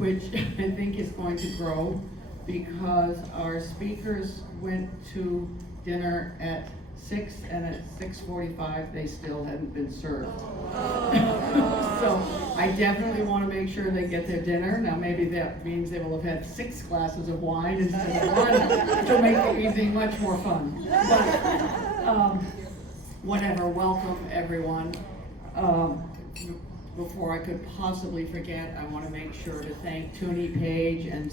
which I think is going to grow because our speakers went to dinner at 6 and at 6:45 they still hadn't been served. So I definitely want to make sure they get their dinner. Now maybe that means they will have had 6 glasses of wine instead of 1 to make the evening much more fun. But whatever, welcome everyone. Before I could possibly forget, I want to make sure to thank Toonie Page and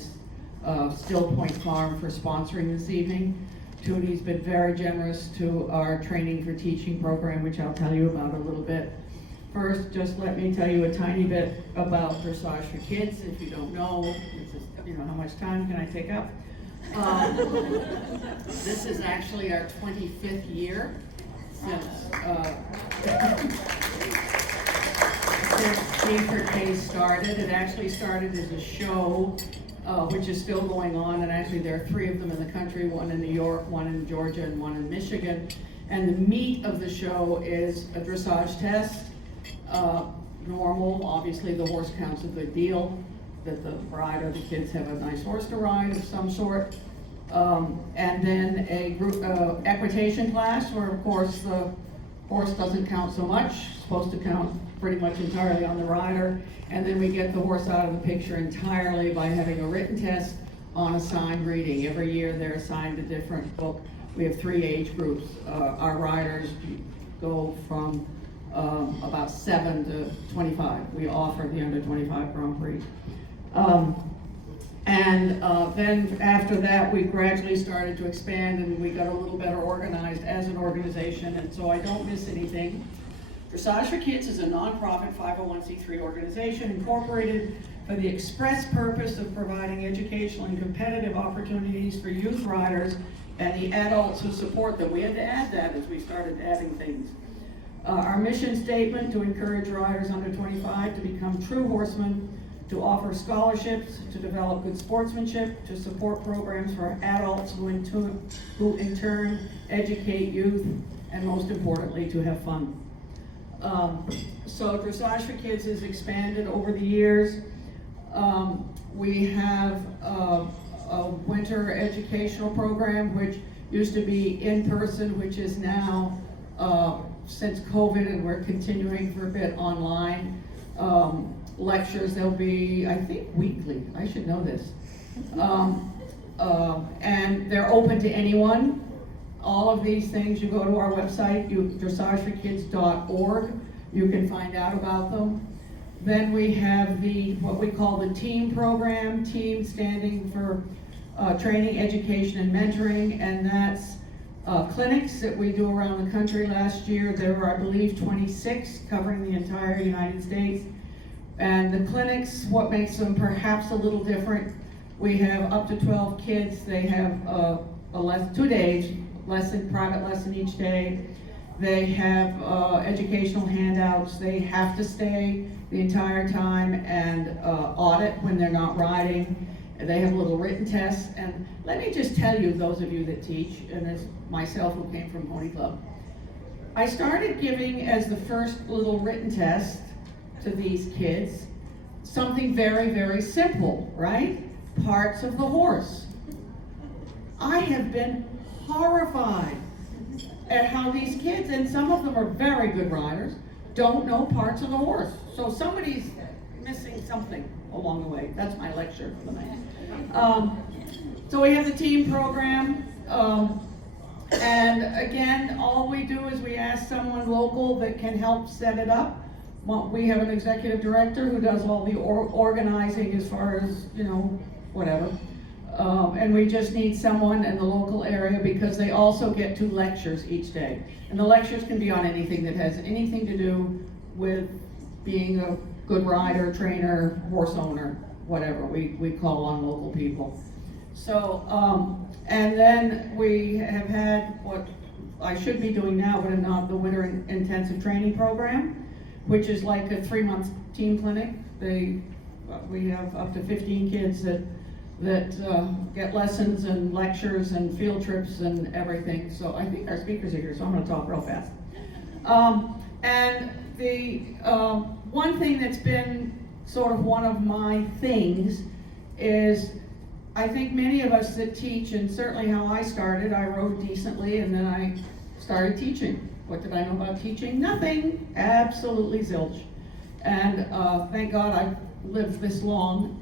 Still Point Farm for sponsoring this evening. Toonie's been very generous to our Training4Teaching program, which I'll tell you about a little bit. First, just let me tell you a tiny bit about Dressage4Kids. If you don't know, this is, how much time can I take up? This is actually our 25th year since Dressage4Kids started. It actually started as a show, which is still going on, and actually there are 3 of them in the country, 1 in New York, 1 in Georgia, and 1 in Michigan. And the meat of the show is a dressage test. Normal, obviously the horse counts a good deal, that the bride or the kids have a nice horse to ride of some sort. And then a group equitation class where of course the horse doesn't count so much, supposed to count pretty much entirely on the rider. And then we get the horse out of the picture entirely by having a written test on assigned reading. Every year they're assigned a different book. We have 3 age groups. Our riders go from about 7 to 25. We offer the under 25 Grand Prix. Then after that, we gradually started to expand and we got a little better organized as an organization, and so I don't miss anything. Dressage4Kids is a nonprofit 501c3 organization incorporated for the express purpose of providing educational and competitive opportunities for youth riders and the adults who support them. We had to add that as we started adding things. Our mission statement: to encourage riders under 25 to become true horsemen, to offer scholarships, to develop good sportsmanship, to support programs for adults who in turn educate youth, and most importantly, to have fun. So Dressage4Kids has expanded over the years. We have a winter educational program, which used to be in person, which is now, since COVID, and we're continuing for a bit online. Lectures, they'll be, I think, weekly. I should know this. And they're open to anyone. All of these things, you go to our website, dressage4kids.org. You can find out about them. Then we have what we call the TEAM program. TEAM standing for Training, Education, and Mentoring, and that's clinics that we do around the country. Last year there were, I believe, 26 covering the entire United States. And the clinics, what makes them perhaps a little different, we have up to 12 kids. They have 2 days private lesson each day. They have educational handouts. They have to stay the entire time and audit when they're not riding. They have a little written test. And let me just tell you, those of you that teach, and as myself who came from Pony Club, I started giving as the first little written test to these kids something very, very simple, right? Parts of the horse. I have been horrified at how these kids, and some of them are very good riders, don't know parts of the horse. So somebody's missing something along the way. That's my lecture for the night. So we have the TEAM program. And again, all we do is we ask someone local that can help set it up. We have an executive director who does all the organizing as far as, whatever. And we just need someone in the local area because they also get 2 lectures each day. And the lectures can be on anything that has anything to do with being a good rider, trainer, horse owner, whatever. We call on local people. So, and then we have had what I should be doing now, but not, the Winter Intensive Training Program, which is like a 3-month team clinic. We have up to 15 kids that get lessons and lectures and field trips and everything. So I think our speakers are here, so I'm going to talk real fast. And the one thing that's been sort of one of my things is, I think many of us that teach, and certainly how I started, I wrote decently and then I started teaching. What did I know about teaching? Nothing, absolutely zilch. And thank God I lived this long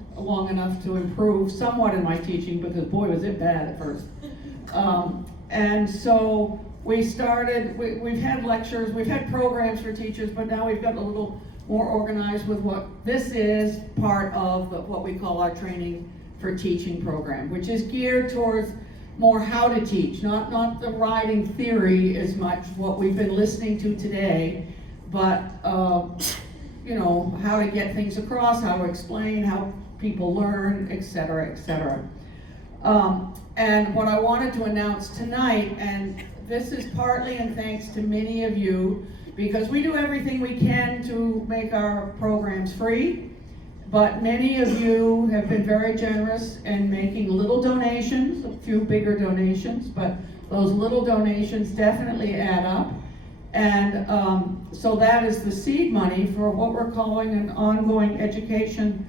enough to improve somewhat in my teaching, because boy was it bad at first. And so we started, we've had lectures, we've had programs for teachers, but now we've got a little more organized with what this is part of what we call our Training4Teaching program, which is geared towards more how to teach, not the writing theory as much, what we've been listening to today, but you know, how to get things across, how to explain, how people learn, etc., etc. And what I wanted to announce tonight, and this is partly in thanks to many of you, because we do everything we can to make our programs free, but many of you have been very generous in making little donations, a few bigger donations, but those little donations definitely add up. And so that is the seed money for what we're calling an ongoing education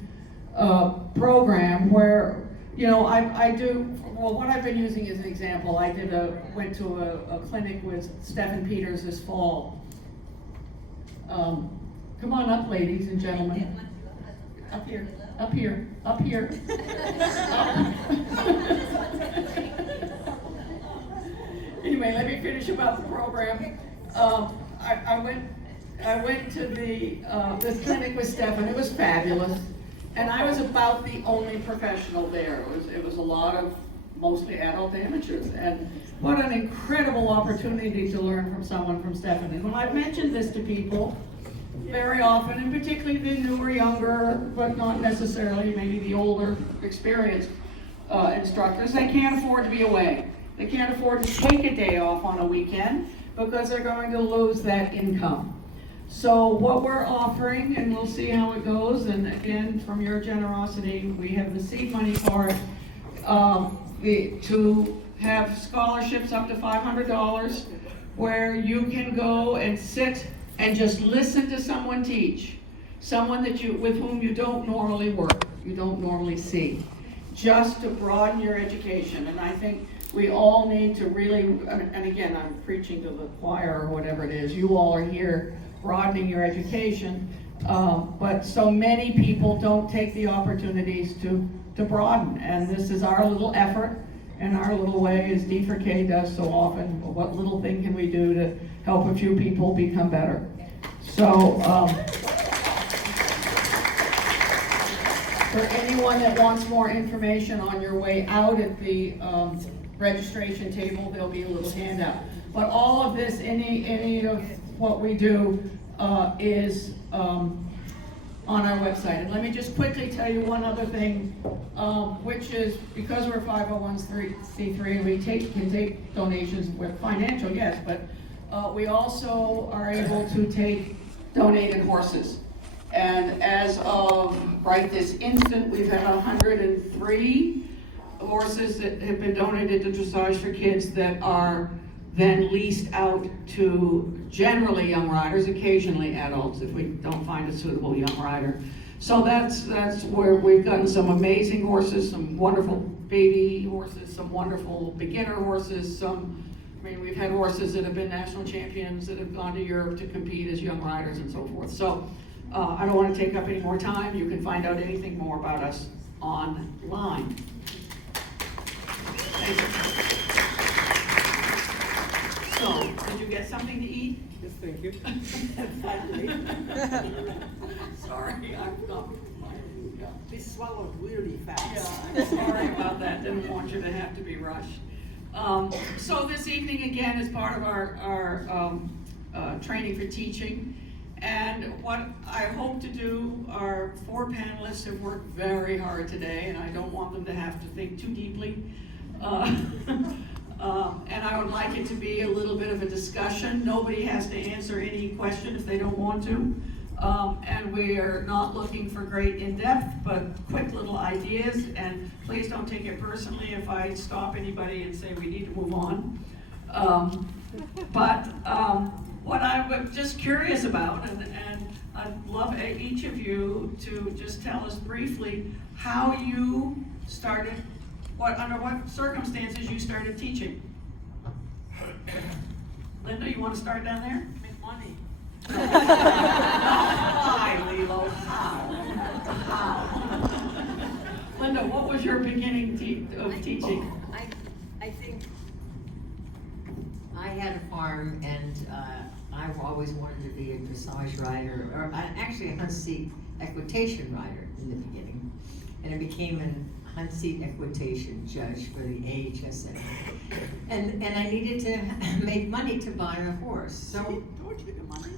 program, where, you know, I do, well, what I've been using as an example, I went to a clinic with Stephen Peters this fall. Come on up, ladies and gentlemen. Up here, up here, up here. Anyway, let me finish about the program. I went to this clinic with Stephen. It was fabulous, and I was about the only professional there. It was a lot of mostly adult amateurs, and what an incredible opportunity to learn from someone from Stephen. And when I've mentioned this to people, very often, and particularly the newer, younger, but not necessarily maybe the older, experienced instructors, they can't afford to be away. They can't afford to take a day off on a weekend because they're going to lose that income. So what we're offering, and we'll see how it goes, and again, from your generosity, we have the seed money for it, to have scholarships up to $500, where you can go and sit and just listen to someone teach, someone with whom you don't normally work, you don't normally see, just to broaden your education. And I think we all need to really, and again, I'm preaching to the choir or whatever it is, you all are here broadening your education, but so many people don't take the opportunities to broaden, and this is our little effort and our little way, as D4K does so often. What little thing can we do to help a few people become better? So for anyone that wants more information, on your way out at the registration table, there'll be a little handout. But all of this, any of what we do is on our website. And let me just quickly tell you one other thing, which is, because we're 501c3, we can take donations with financial, yes, but we also are able to take donated horses. And as of right this instant, we've had 103 horses that have been donated to Dressage4Kids that are then leased out to generally young riders, occasionally adults if we don't find a suitable young rider. So that's where we've gotten some amazing horses, some wonderful baby horses, some wonderful beginner horses, we've had horses that have been national champions that have gone to Europe to compete as young riders and so forth. So I don't want to take up any more time. You can find out anything more about us online. Thank you. So, did you get something to eat? Yes, thank you. Sorry, I'm not. They swallowed really fast. Yeah, I'm sorry about that. Didn't want you to have to be rushed. So this evening, again, is part of our Training4Teaching. And what I hope to do, our 4 panelists have worked very hard today, and I don't want them to have to think too deeply. And I would like it to be a little bit of a discussion. Nobody has to answer any question if they don't want to. And we are not looking for great in-depth, but quick little ideas. And please don't take it personally if I stop anybody and say we need to move on. What I'm just curious about, and I'd love each of you to just tell us briefly how you started, under what circumstances you started teaching. Linda, you want to start down there? Make money. Why, Lilo? How? Linda, what was your beginning of teaching? I think I had a farm, and I always wanted to be a dressage rider, or actually a hunt seat equitation rider in the beginning. And I became a hunt seat equitation judge for the AHSA. And I needed to make money to buy a horse. So Don't you get money?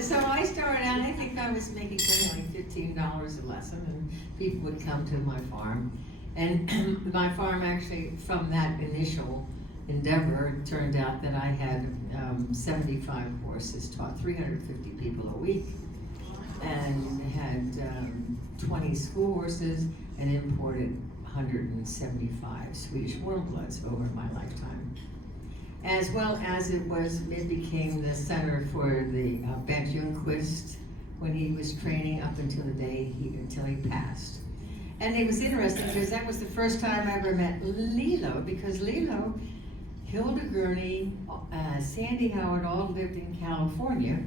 So I started out, I think I was making something like $15 a lesson, and people would come to my farm. And my farm actually, from that initial endeavor, it turned out that I had 75 horses, taught 350 people a week, and had 20 school horses, and imported 175 Swedish warm bloods over my lifetime. As well as it became the center for the Berg when he was training up until the day until he passed. And it was interesting because that was the first time I ever met Lilo, because Lilo, Hilda Gurney, Sandy Howard all lived in California.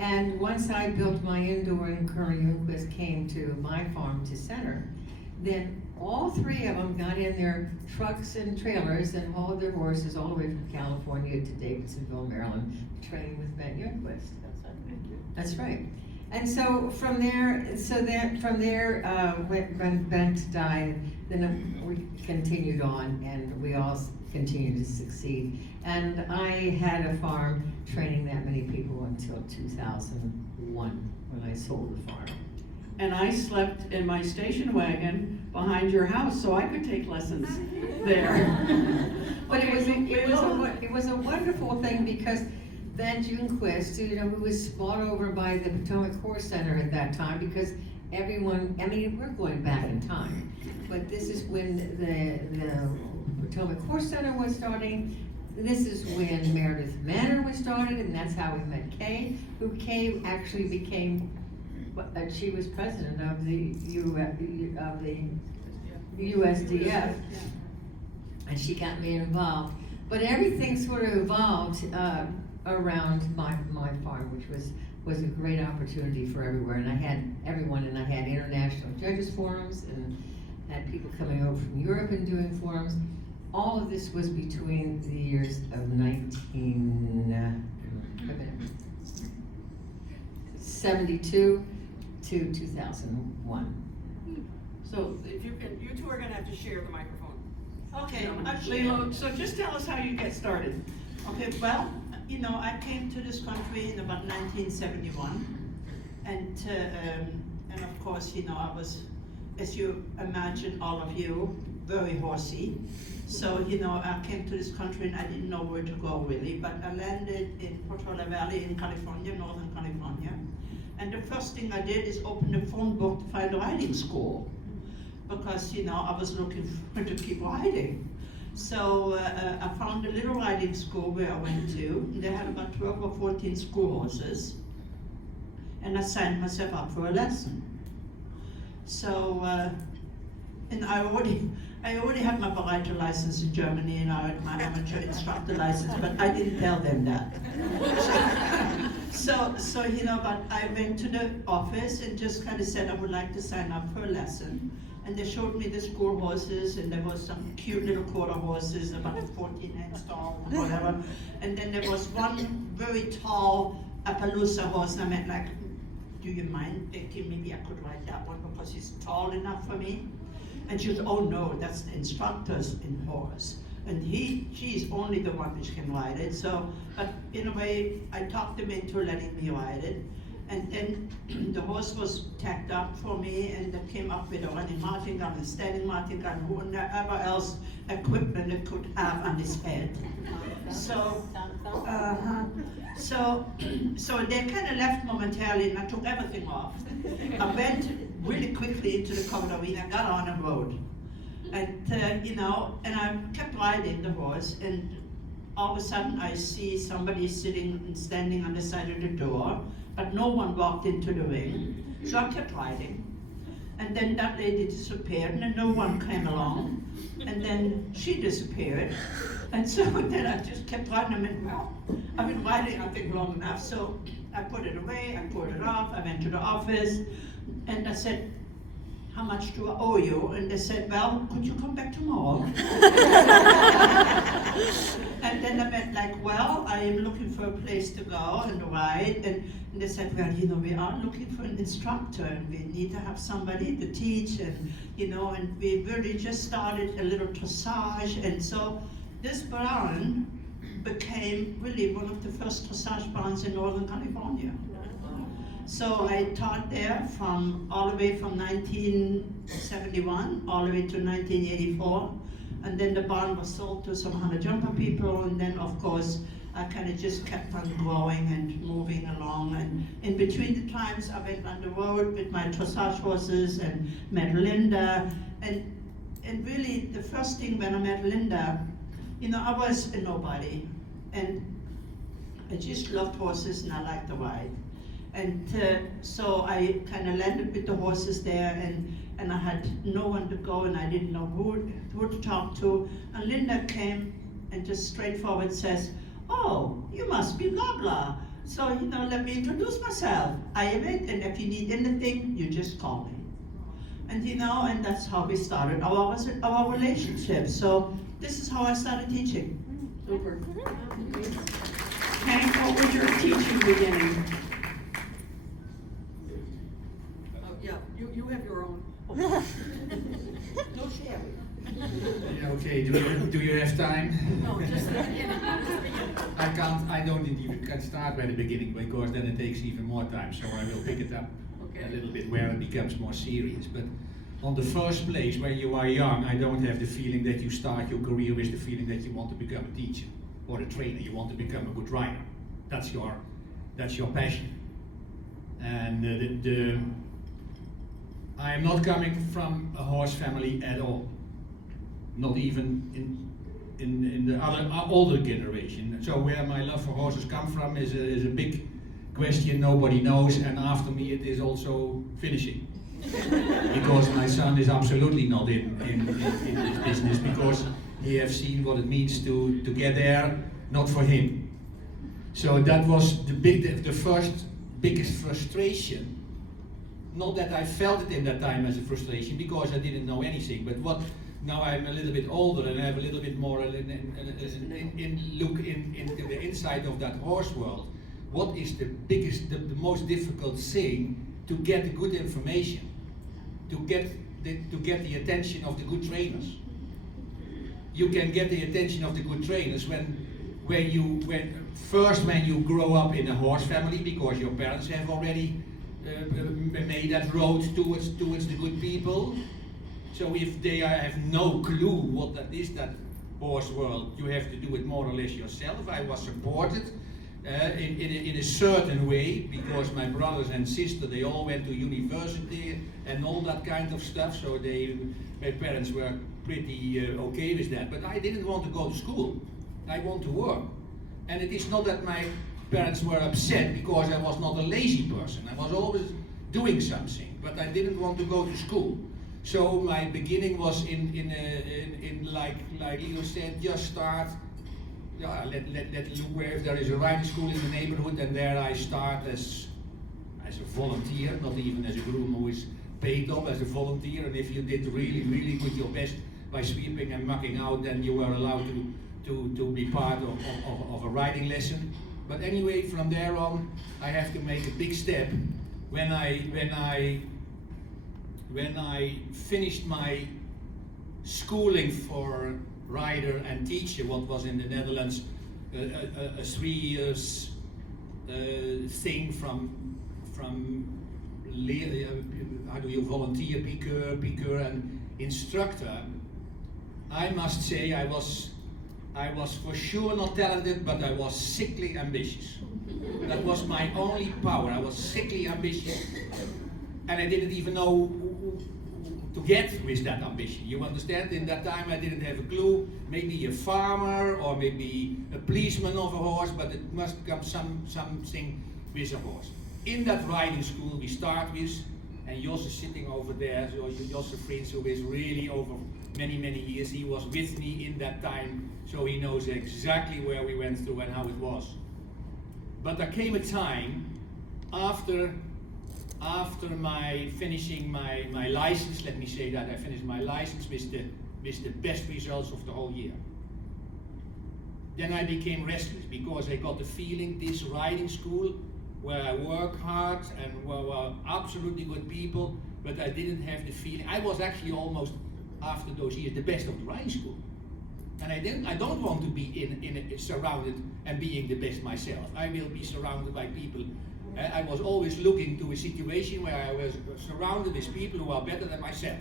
And once I built my indoor and Colonel Ljungquist came to my farm to center, then all three of them got in their trucks and trailers and hauled their horses all the way from California to Davidsonville, Maryland, training with Ben Ljungquist. That's right. And so from there, when Bent died, then we continued on, and we all continued to succeed. And I had a farm training that many people until 2001, when I sold the farm. And I slept in my station wagon behind your house so I could take lessons there. But it was a wonderful thing because Ben Ljungquist, who was bought over by the Potomac Horse Center at that time, because everyone, I mean, we're going back in time, but this is when the Potomac Horse Center was starting. This is when Meredith Manor was started, and that's how we met Kay, who Kay actually became. She was president of the USDF, and she got me involved. But everything sort of evolved around my farm, which was a great opportunity for everywhere. And I had everyone, and I had international judges forums, and had people coming over from Europe and doing forums. All of this was between the years of 1972 to 2001. So if you two are gonna have to share the microphone. Okay, Lilo, so just tell us how you get started. Okay, well, I came to this country in about 1971, and of course, I was, as you imagine, all of you, very horsey. So, I came to this country and I didn't know where to go really, but I landed in Portola Valley in California, Northern California. And the first thing I did is open the phone book to find a riding school, because, I was looking forward to keep riding. So I found a little riding school where I went to. They had about 12 or 14 school horses, and I signed myself up for a lesson. So, and I already had my Bereiter license in Germany, and I had my amateur instructor license, but I didn't tell them that. So but I went to the office and just kind of said I would like to sign up for a lesson. And they showed me the school horses, and there was some cute little quarter horses, about 14 inches tall, or whatever. And then there was one very tall Appaloosa horse, and I meant, like, do you mind thinking maybe I could ride that one because he's tall enough for me? And she was, oh no, that's the instructor's in horse. And she's only the one which can ride it. So, but in a way, I talked them into letting me ride it. And then the horse was tacked up for me, and they came up with a running marching gun, a standing marching gun, whatever else equipment it could have on his head. So they kind of left momentarily, and I took everything off. I went really quickly into the covered arena, got on and rode. And, and I kept riding the horse, and all of a sudden I see somebody sitting and standing on the side of the door, but no one walked into the ring. So I kept riding. And then that lady disappeared, and then no one came along. And then she disappeared. And so then I just kept riding. I mean, well, I've been riding, I think, long enough. So I put it away, I pulled it off, I went to the office, and I said, how much do I owe you? And they said, well, could you come back tomorrow? And then I went like, well, I am looking for a place to go and ride. And they said, well, you know, we are looking for an instructor and we need to have somebody to teach. And, you know, and we really just started a little dressage. And so this barn became really one of the first dressage barns in Northern California. So I taught there from all the way from 1971 all the way to 1984, and then the barn was sold to some hunter jumper people, and then of course I kind of just kept on growing and moving along. And in between the times I went on the road with my dressage horses and met Linda, and really the first thing when I met Linda, you know, I was a nobody, and I just loved horses and I liked to ride. And so I kind of landed with the horses there, and I had no one to go, and I didn't know who to talk to. And Linda came and just straightforward says, oh, you must be blah blah. So, you know, let me introduce myself. I am it, and if you need anything, you just call me. And you know, and that's how we started our relationship. So this is how I started teaching. Super. Hank, what was your teaching beginning? Yeah, you have your own. No sharing. Yeah, okay, do you have time? No, just the beginning. I don't even can start by the beginning because then it takes even more time, so I will pick it up a little bit where it becomes more serious. But on the first place, when you are young, I don't have the feeling that you start your career with the feeling that you want to become a teacher or a trainer. You want to become a good rider. That's your passion. And I am not coming from a horse family at all. Not even in the other older generation. So where my love for horses come from is a big question nobody knows, and after me it is also finishing. Because my son is absolutely not in this business, because he has seen what it means to get there, not for him. So that was the first biggest frustration. Not that I felt it in that time as a frustration, because I didn't know anything, but now I'm a little bit older and I have a little bit more look into the inside of that horse world. What is the biggest, the most difficult thing to get good information, to get the attention of the good trainers? You can get the attention of the good trainers when you grow up in a horse family, because your parents have already made that road towards the good people. So if they have no clue what that is, that horse world, you have to do it more or less yourself. I was supported in a certain way, because my brothers and sister, they all went to university and all that kind of stuff, so my parents were pretty okay with that. But I didn't want to go to school. I want to work. And it is not that my parents were upset because I was not a lazy person. I was always doing something, but I didn't want to go to school. So my beginning was in like Lilo said, just start. Yeah, let look where if there is a riding school in the neighborhood, and there I start as a volunteer, not even as a groom who is paid off, as a volunteer. And if you did really good your best by sweeping and mucking out, then you were allowed to be part of a riding lesson. But anyway, from there on, I have to make a big step. When I finished my schooling for rider and teacher, what was in the Netherlands a 3 years thing from how do you volunteer, piqueur and instructor, I must say I was for sure not talented, but I was sickly ambitious. That was my only power. I was sickly ambitious, and I didn't even know to get with that ambition. You understand? In that time I didn't have a clue. Maybe a farmer or maybe a policeman of a horse, but it must come something with a horse. In that riding school we start with, and Jos is sitting over there, so Jos Friends, who is really over many years, he was with me in that time, so he knows exactly where we went through and how it was. But there came a time after my finishing my license, let me say that I finished my license with the best results of the whole year. Then I became restless because I got the feeling this riding school where I work hard and were absolutely good people, but I didn't have the feeling. I was actually almost, after those years, the best of the riding school. And I don't want to be surrounded and being the best myself. I will be surrounded by people. I was always looking to a situation where I was surrounded with people who are better than myself.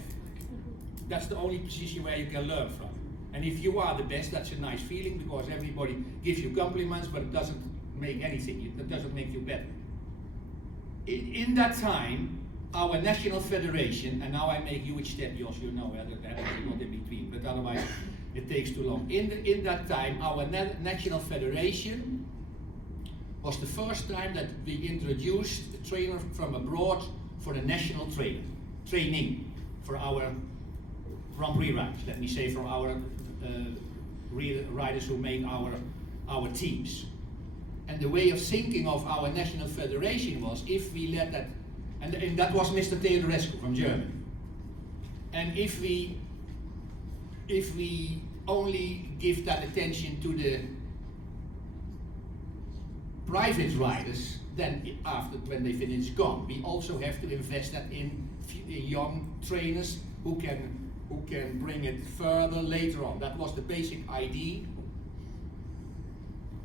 That's the only position where you can learn from. And if you are the best, that's a nice feeling because everybody gives you compliments, but it doesn't make anything, it doesn't make you better. In that time, our national federation, and now I make huge step, Jos, you know, that not in between, but otherwise it takes too long. In that time, our national federation was the first time that we introduced a trainer from abroad for the national training for our Grand Prix riders, let me say, for our riders who make our teams. And the way of thinking of our national federation was, if we let that, and that was Mr. Teodorescu from Germany. And if we only give that attention to the private riders, then after when they finish gone, we also have to invest that in young trainers who can bring it further later on. That was the basic idea.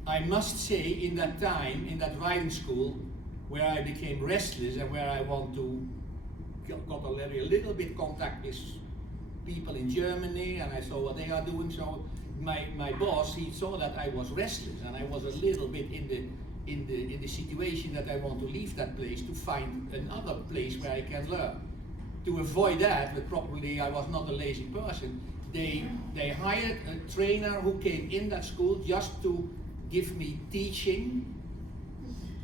I must say, in that time, in that riding school, where I became restless and where I got already a little bit contact with people in Germany, and I saw what they are doing. So my boss, he saw that I was restless, and I was a little bit in the situation that I want to leave that place to find another place where I can learn. To avoid that, but probably I was not a lazy person, they hired a trainer who came in that school just to give me teaching,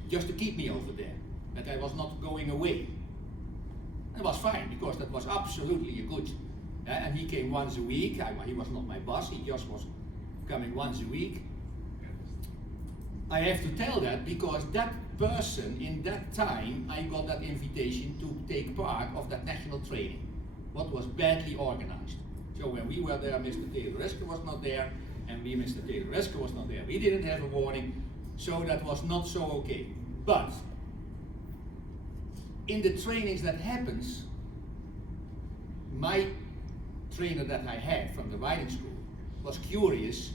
just to keep me over there, that I was not going away. It was fine, because that was absolutely a good, and he came once a week. He was not my boss, he just was coming once a week. I have to tell that because that person, in that time, I got that invitation to take part of that national training, what was badly organized. So when we were there, Mr. Teodorescu was not there, and Mr. Teodorescu was not there. We didn't have a warning, so that was not so okay. But in the trainings that happens, my trainer that I had from the riding school was curious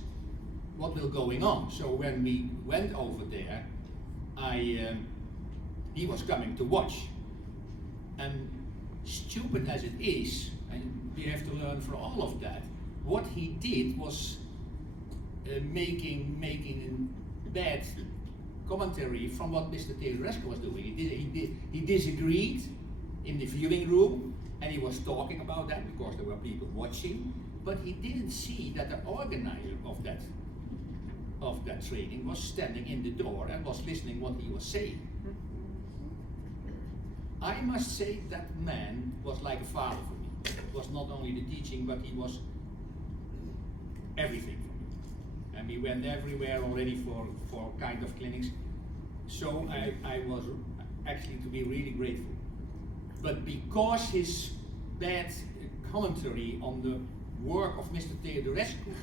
what was going on. So when we went over there, he was coming to watch. And stupid as it is, and we have to learn from all of that, what he did was making bad commentary from what Mr. Teodorescu was doing. He disagreed in the viewing room, and he was talking about that because there were people watching, but he didn't see that the organizer of that training was standing in the door and was listening what he was saying. I must say that man was like a father for me. It was not only the teaching, but he was everything for me. And we went everywhere already for kind of clinics. So I was actually to be really grateful. But because his bad commentary on the work of Mr. Teodorescu,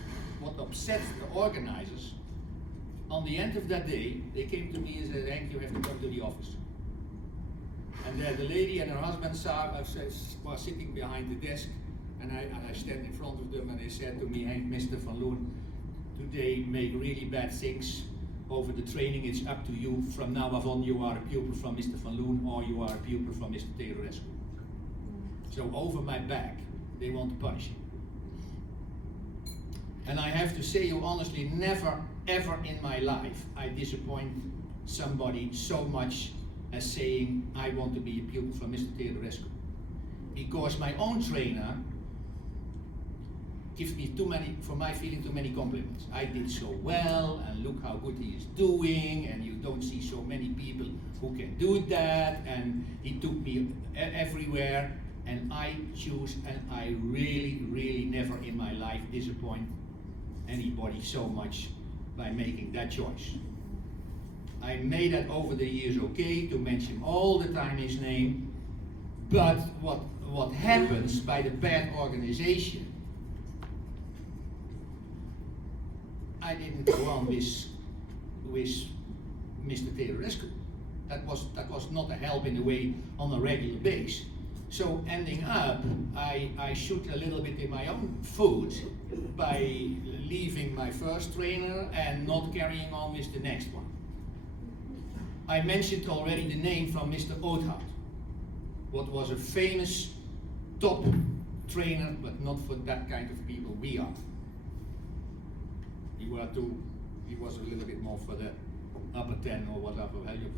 what upset the organizers, on the end of that day, they came to me and said, Henk, you have to come to the office. And the lady and her husband were sitting behind the desk, and I stand in front of them, and they said to me, Henk, Mr. Van Loon, today make really bad things over the training, it's up to you. From now on, you are a pupil from Mr. Van Loon, or you are a pupil from Mr. Teodorescu. So over my back, they want to punish him. And I have to say you honestly, never ever in my life I disappoint somebody so much as saying I want to be a pupil from Mr. Teodorescu. because my own trainer gives me for my feeling, too many compliments. I did so well, and look how good he is doing, and you don't see so many people who can do that, and he took me everywhere, and I choose, and I really never in my life disappoint anybody so much by making that choice. I made that over the years okay, to mention all the time his name, but what happens by the bad organization, I didn't go on with Mr. Teorescu. That was not a help in a way on a regular basis. So ending up, I shoot a little bit in my own foot by leaving my first trainer and not carrying on with the next one. I mentioned already the name from Mr. Oothout, what was a famous top trainer, but not for that kind of people we are. He was a little bit more for the upper 10 or whatever value.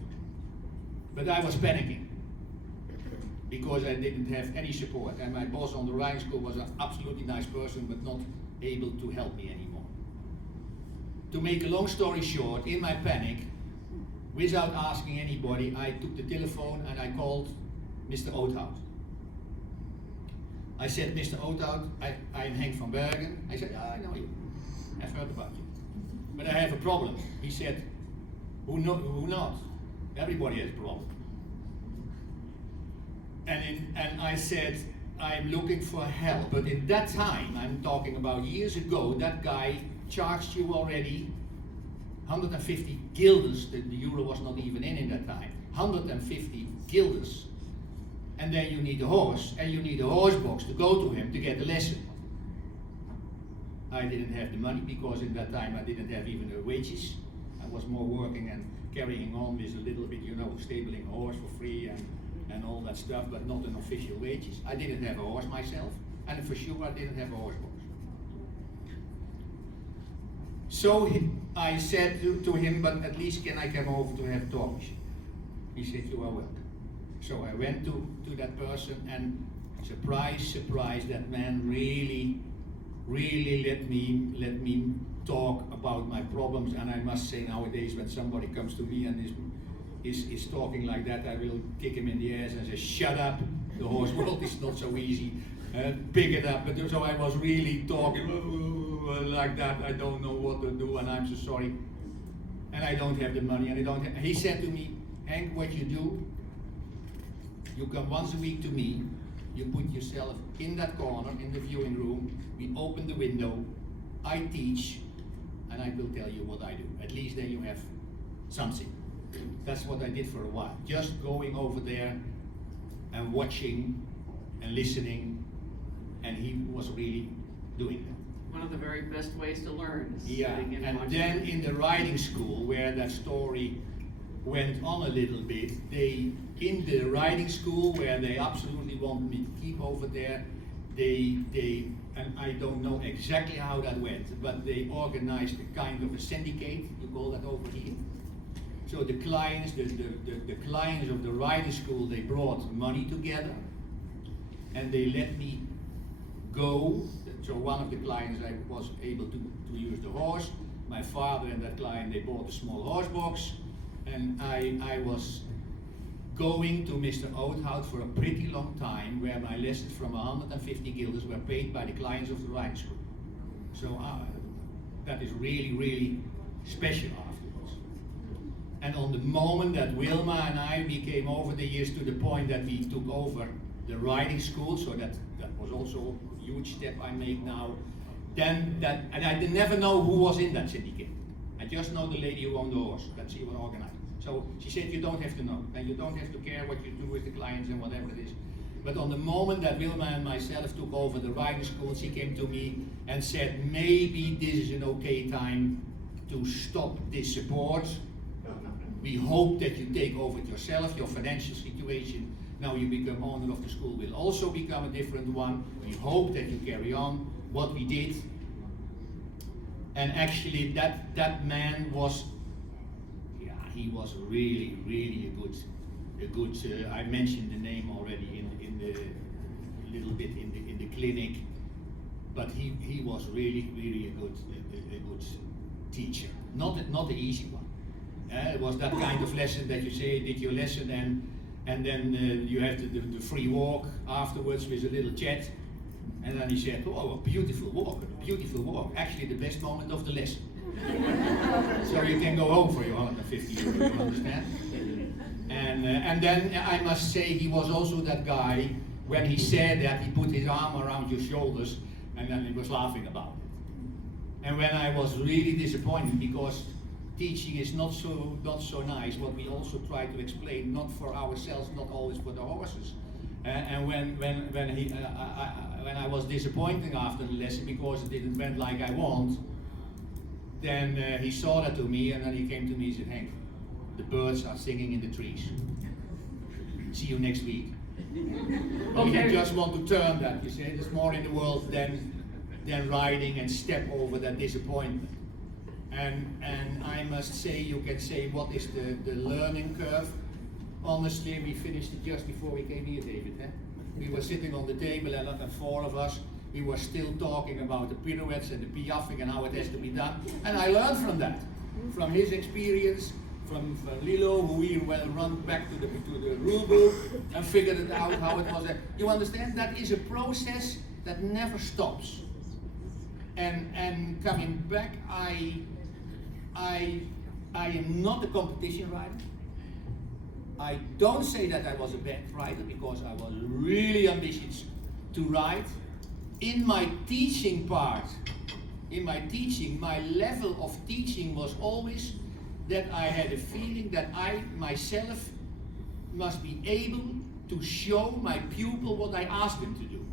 But I was panicking because I didn't have any support, and my boss on the riding school was an absolutely nice person, but not able to help me anymore. To make a long story short, in my panic, without asking anybody, I took the telephone and I called Mr. Oothout. I said, Mr. Oothout, I'm Henk from Bergen. I said, I know you. I've heard about you. But I have a problem. He said, who not? Everybody has a problem. And I said, I'm looking for help. But in that time, I'm talking about years ago, that guy charged you already 150 guilders. The euro was not even in that time. 150 guilders. And then you need a horse, and you need a horse box to go to him to get the lesson. I didn't have the money because in that time I didn't have even the wages. I was more working and carrying on with a little bit, stabling a horse for free and all that stuff, but not an official wages. I didn't have a horse myself, and for sure I didn't have a horse box. So I said to him, but at least can I come over to have a talk with you? He said, you are welcome. So I went to that person, and surprise, that man really let me talk about my problems. And I must say, nowadays when somebody comes to me and is talking like that, I will kick him in the ass and say, shut up, the horse world is not so easy, pick it up. But so I was really talking like that, I don't know what to do, and I'm so sorry, and I don't have the money, and he said to me, Henk, what you do, you come once a week to me, you put yourself in that corner, in the viewing room, we open the window, I teach, and I will tell you what I do. At least then you have something. That's what I did for a while. Just going over there and watching and listening, and he was really doing that. One of the very best ways to learn is sitting and and watching. then in the riding school, where that story went on a little bit, in the riding school, where they absolutely wanted me to keep over there, and I don't know exactly how that went, but they organized a kind of a syndicate, you call that over here. So the clients, the clients of the riding school, they brought money together, and they let me go. So one of the clients, I was able to use the horse. My father and that client, they bought a small horse box, and I was going to Mr. Oothout for a pretty long time, where my lessons from 150 guilders were paid by the clients of the riding school. So that is really special afterwards. And on the moment that Wilma and I, we came over the years to the point that we took over the riding school, so that was also a huge step I made now. And I never know who was in that syndicate. I just know the lady who owned the horse, that she was organized. So she said, you don't have to know, and you don't have to care what you do with the clients and whatever it is. But on the moment that Wilma and myself took over the riding school, she came to me and said, maybe this is an okay time to stop this support. We hope that you take over it yourself. Your financial situation, now you become owner of the school, will also become a different one. We hope that you carry on what we did. And actually that man was, he was really a good. I mentioned the name already little bit in the clinic, but he was really a good teacher. Not the easy one. It was that kind of lesson that you say, did your lesson and then you have the free walk afterwards with a little chat. And then he said, oh, a beautiful walk. Actually the best moment of the lesson. So you can go home for your 150 euro, you understand? And then I must say he was also that guy, when he said that, he put his arm around your shoulders and then he was laughing about it. And when I was really disappointed, because teaching is not so nice, what we also try to explain, not for ourselves, not always for the horses. And when I was disappointed after the lesson because it didn't went like I want, then he saw that to me, and then he came to me and said, Henk, the birds are singing in the trees. See you next week. Okay. You just want to turn that, you say, there's more in the world than riding and step over that disappointment. And I must say, you can say, what is the learning curve? Honestly, we finished it just before we came here, David. We were sitting on the table, and 4 of us, we were still talking about the pirouettes and the piaffing and how it has to be done. And I learned from that, from his experience, from Lilo, who we run back to the rule book and figured it out how it was. You understand? That is a process that never stops. And coming back, I am not a competition rider. I don't say that I was a bad rider, because I was really ambitious to ride. In my teaching part, my level of teaching was always that I had a feeling that I myself must be able to show my pupil what I asked them to do.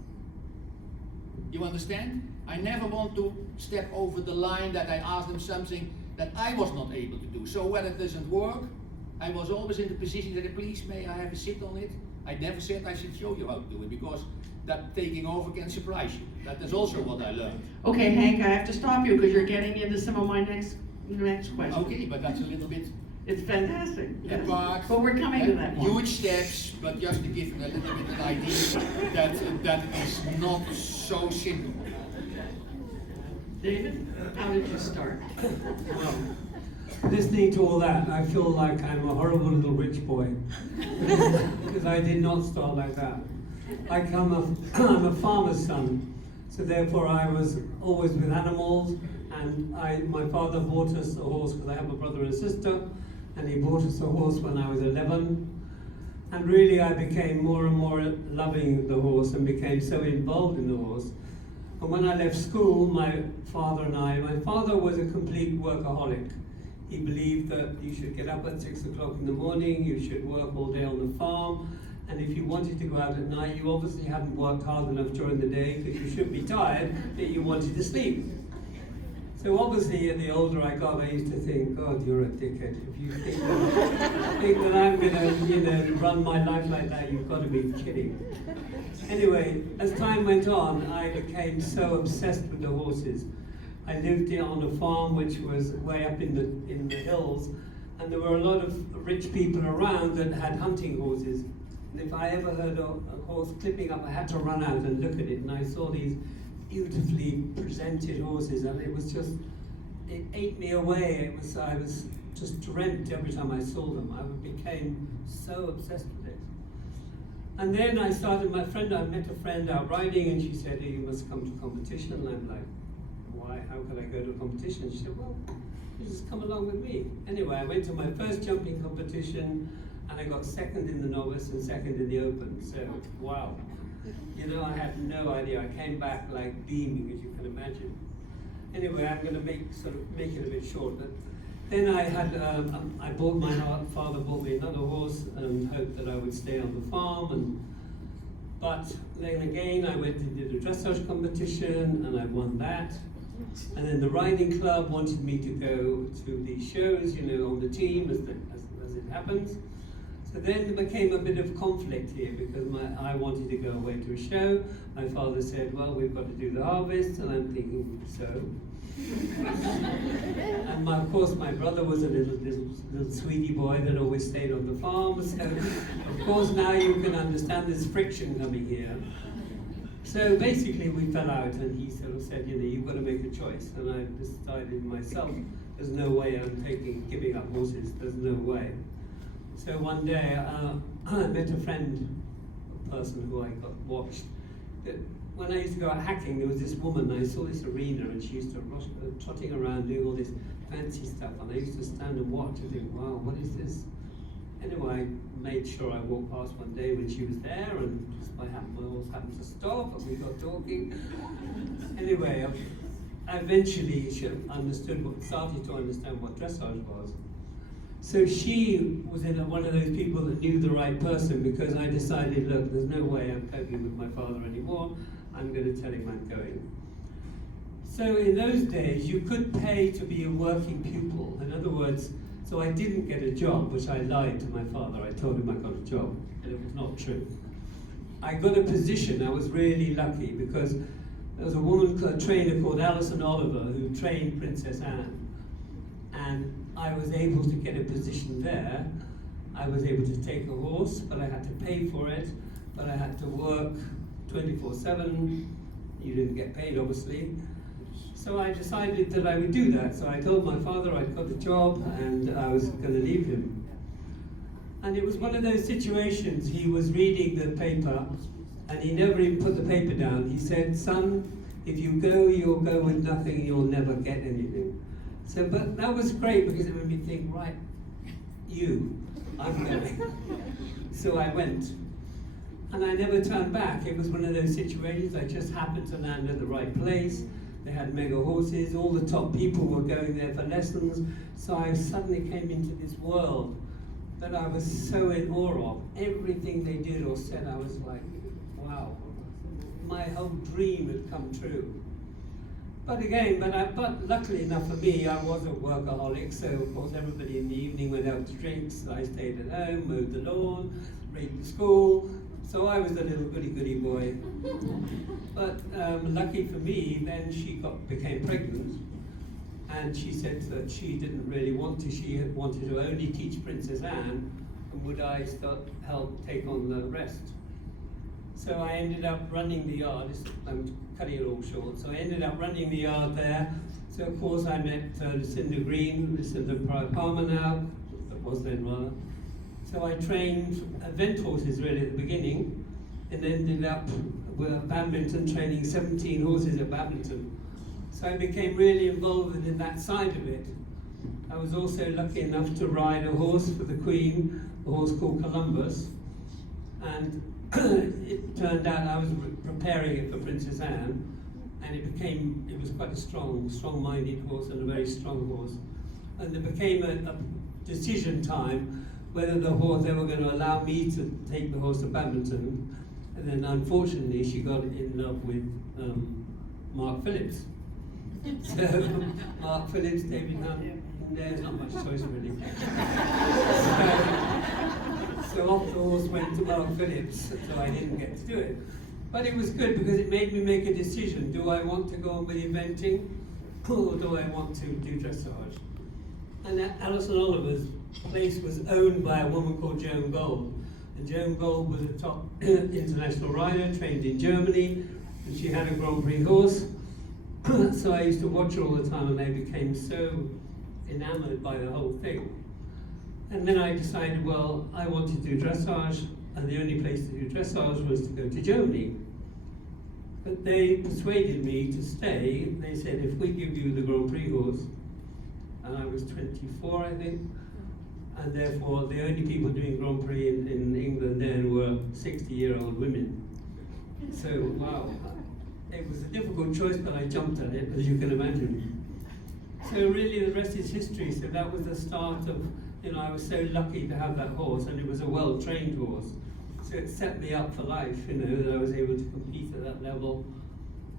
You understand? I never want to step over the line that I asked them something that I was not able to do. So when it doesn't work, I was always in the position that, please, may I have a sit on it? I never said I should show you how to do it, because that taking over can surprise you. That is also what I learned. Okay, Henk, I have to stop you because you're getting into some of my next question. Okay, but that's a little bit It's fantastic. Yes. apart. But we're coming to that one. Huge steps, but just to give a little bit an idea that is not so simple. David, how did you start? Well, listening to all that, I feel like I'm a horrible little rich boy, because I did not start like that. I'm a farmer's son, so therefore I was always with animals, and my father bought us a horse, because I have a brother and sister, and he bought us a horse when I was 11. And really I became more and more loving the horse and became so involved in the horse. And when I left school, my father was a complete workaholic. He believed that you should get up at 6 o'clock in the morning, you should work all day on the farm, and if you wanted to go out at night, you obviously hadn't worked hard enough during the day, because you should be tired, that you wanted to sleep. So obviously, the older I got, I used to think, God, you're a dickhead. If you think that I'm going to, run my life like that, you've got to be kidding. Anyway, as time went on, I became so obsessed with the horses. I lived on a farm which was way up in the hills, and there were a lot of rich people around that had hunting horses. And if I ever heard a horse clipping up, I had to run out and look at it, and I saw these beautifully presented horses, and it ate me away. I was just dreamt every time I saw them. I became so obsessed with it. And then I met a friend out riding, and she said, hey, you must come to competition. And I'm like, why, how could I go to a competition? She said, well, you just come along with me. Anyway, I went to my first jumping competition, and I got second in the novice and second in the open. So, wow. I had no idea. I came back like beaming, as you can imagine. Anyway, I'm going to make it a bit short. But then I had, my father bought me another horse and hoped that I would stay on the farm. But then again, I went and did a dressage competition, and I won that. And then the riding club wanted me to go to these shows, on the team, as it happens. So then there became a bit of conflict here, because I wanted to go away to a show. My father said, well, we've got to do the harvest, and I'm thinking, so? And of course, my brother was a little sweetie boy that always stayed on the farm. So, of course, now you can understand this friction coming here. So basically we fell out, and he sort of said, you know, you've got to make a choice. And I decided myself, there's no way I'm giving up horses, there's no way. So one day I met a friend, a person who I watched. When I used to go out hacking, there was this woman, I saw this arena, and she used to trotting around doing all this fancy stuff, and I used to stand and watch and think, wow, what is this? Anyway, I made sure I walked past one day when she was there, and just my horse happened to stop, and we got talking. Anyway, I eventually started to understand what dressage was. So she was one of those people that knew the right person, because I decided, look, there's no way I'm coping with my father anymore. I'm going to tell him I'm going. So in those days, you could pay to be a working pupil. In other words, so I didn't get a job, which I lied to my father. I told him I got a job, and it was not true. I got a position. I was really lucky, because there was a trainer called Alison Oliver who trained Princess Anne. And I was able to get a position there. I was able to take a horse, but I had to pay for it, but I had to work 24/7. You didn't get paid, obviously. So I decided that I would do that. So I told my father I'd got a job and I was going to leave him. And it was one of those situations. He was reading the paper and he never even put the paper down. He said, son, if you go, you'll go with nothing, you'll never get anything. So, but that was great, because it made me think, right, I'm going. So I went. And I never turned back. It was one of those situations. I just happened to land at the right place. They had mega horses. All the top people were going there for lessons. So I suddenly came into this world that I was so in awe of. Everything they did or said, I was like, wow. My whole dream had come true. But again, but luckily enough for me, I was a workaholic. So of course everybody in the evening went out to drinks. I stayed at home, mowed the lawn, raked the school. So I was a little goody boy. But lucky for me, then she became pregnant, and she said that she didn't really want to. She had wanted to only teach Princess Anne, and would I help take on the rest? So I ended up running the yard. I'm cutting it all short. So I ended up running the yard there. So of course I met Lucinda Palmer now, that was then rather. So I trained event horses really at the beginning, and ended up with badminton, training 17 horses at badminton. So I became really involved in that side of it. I was also lucky enough to ride a horse for the Queen, a horse called Columbus, and it turned out I was preparing it for Princess Anne, and it was quite a strong-minded horse and a very strong horse. And there became a decision time whether they were going to allow me to take the horse to badminton. And then unfortunately she got in love with Mark Phillips. So Mark Phillips, David Hunt, there's not much choice really. So off the horse went to Mark Phillips, so I didn't get to do it. But it was good, because it made me make a decision. Do I want to go on with eventing, or do I want to do dressage? And Alison Oliver's place was owned by a woman called Joan Gold. And Joan Gold was a top international rider, trained in Germany, and she had a Grand Prix horse. So I used to watch her all the time, and I became so enamored by the whole thing. And then I decided, well, I want to do dressage, and the only place to do dressage was to go to Germany. But they persuaded me to stay. They said, if we give you the Grand Prix horse, and I was 24, I think, and therefore the only people doing Grand Prix in England then were 60-year-old women. So, wow, it was a difficult choice, but I jumped at it, as you can imagine. So really the rest is history. So that was the start of, I was so lucky to have that horse, and it was a well-trained horse. So it set me up for life, that I was able to compete at that level.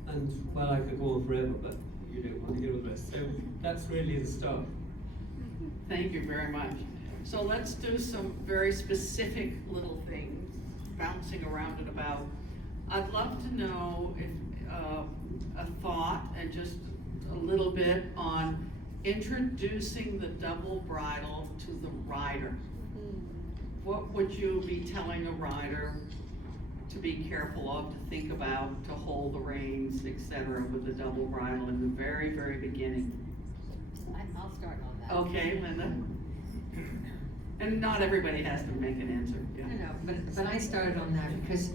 And, well, I could go on forever, but you don't want to hear all the rest. So that's really the start. Thank you very much. So let's do some very specific little things, bouncing around and about. I'd love to know if a thought and just a little bit on introducing the double bridle to the rider. What would you be telling a rider to be careful of, to think about, to hold the reins, etc., with the double bridle in the very, very beginning? I'll start on that. Okay, Linda? And not everybody has to make an answer, yeah. I know, but I started on that because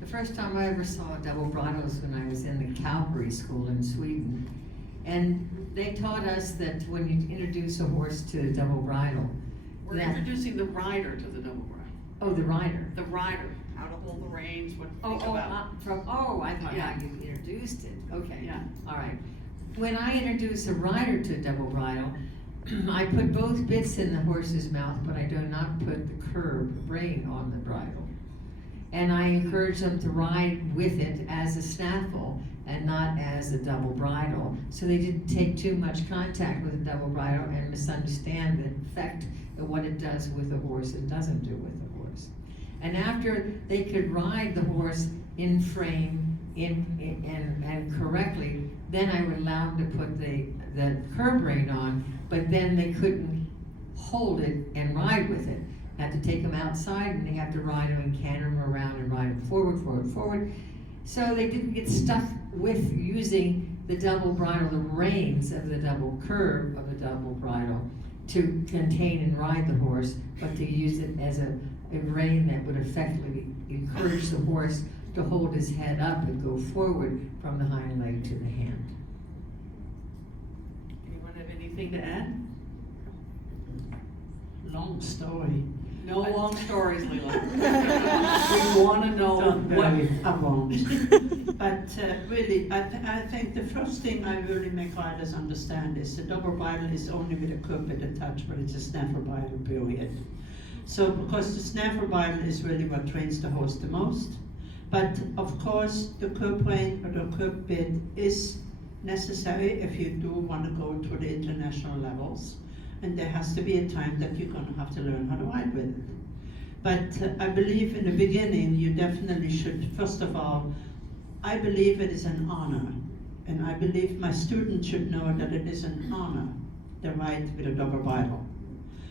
the first time I ever saw double bridle was when I was in the cavalry school in Sweden. And they taught us that when you introduce a horse to a double bridle, We're that, introducing the rider to the double bridle. oh, the rider. The rider, how to hold the reins, what to Oh, think about. I thought Yeah. how you introduced it. Okay. Yeah. All right. When I introduce a rider to a double bridle, I put both bits in the horse's mouth, but I do not put the curb rein on the bridle. And I encourage them to ride with it as a snaffle and not as a double bridle, so they didn't take too much contact with a double bridle and misunderstand the effect of what it does with the horse and doesn't do with the horse. And after they could ride the horse in frame and correctly, then I would allow them to put the curb rein on, but then they couldn't hold it and ride with it. Had to take them outside and they have to ride them and canter them around and ride them forward, forward, forward. So they didn't get stuck with using the double bridle, the reins of the double curb of the double bridle to contain and ride the horse, but to use it as a rein that would effectively encourage the horse to hold his head up and go forward from the hind leg to the hand. Anyone have anything to add? Long story. No long stories, Lilo. We want to know what. I won't. But really, I think the first thing I really make riders understand is the double bridle is only with a curb bit attached, but it's a snaffle bridle, period. So, because the snaffle bridle is really what trains the horse the most. But of course, the curb rein or the curb bit is necessary if you do want to go to the international levels. And there has to be a time that you're going to have to learn how to ride with it. But I believe in the beginning, you definitely should, first of all, I believe it is an honor. And I believe my students should know that it is an honor to ride with a double bridle.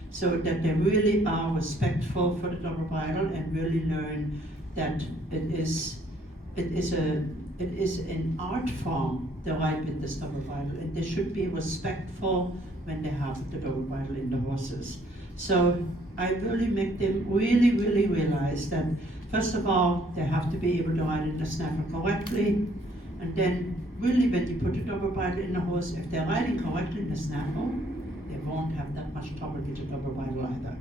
So that they really are respectful for the double bridle and really learn that it is an art form to ride with this double bridle. And they should be respectful when they have the double bridle in the horses. So I really make them really, really realize that, first of all, they have to be able to ride in the snaffle correctly. And then really when you put the double bridle in the horse, if they're riding correctly in the snaffle, they won't have that much trouble with the double bridle either.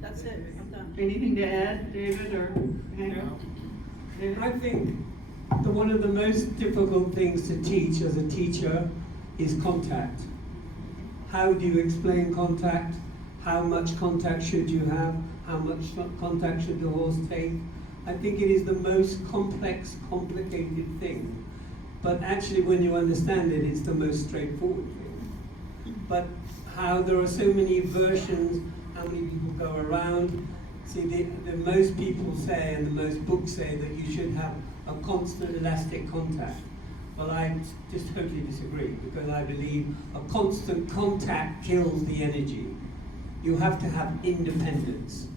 That's it, I'm done. Anything to add, David or Henk? David? I think one of the most difficult things to teach as a teacher is contact. How do you explain contact? How much contact should you have? How much contact should the horse take? I think it is the most complex, complicated thing. But actually when you understand it, it's the most straightforward thing. But how there are so many versions, how many people go around. See, the most people say, and the most books say, that you should have a constant elastic contact. Well, I just totally disagree, because I believe a constant contact kills the energy. You have to have independence.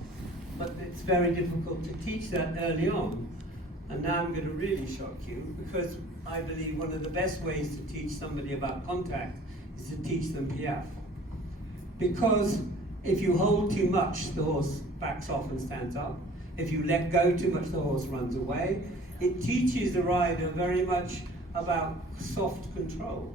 But it's very difficult to teach that early on. And now I'm going to really shock you, because I believe one of the best ways to teach somebody about contact is to teach them piaffe. Because if you hold too much, the horse backs off and stands up. If you let go too much, the horse runs away. It teaches the rider very much about soft control.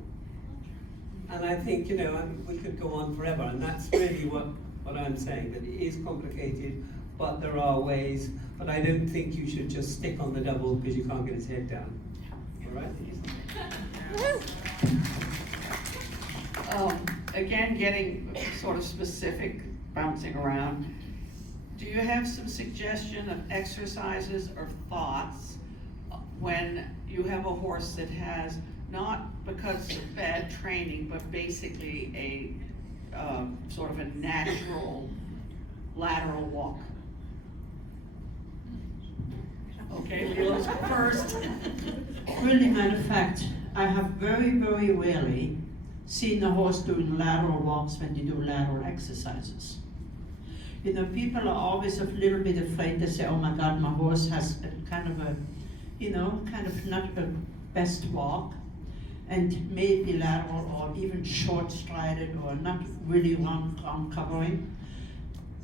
And I think, we could go on forever, and that's really what I'm saying, that it is complicated, but there are ways, but I don't think you should just stick on the double because you can't get his head down. All right? Again, getting sort of specific, bouncing around. Do you have some suggestion of exercises or thoughts when you have a horse that has, not because of bad training, but basically a sort of a natural lateral walk? Okay, Lilo's first. Really, matter of fact, I have very, very rarely seen a horse doing lateral walks when they do lateral exercises. You know, people are always a little bit afraid to say, oh my God, my horse has a kind of a, you know, kind of not a best walk, and maybe lateral or even short strided or not really long covering.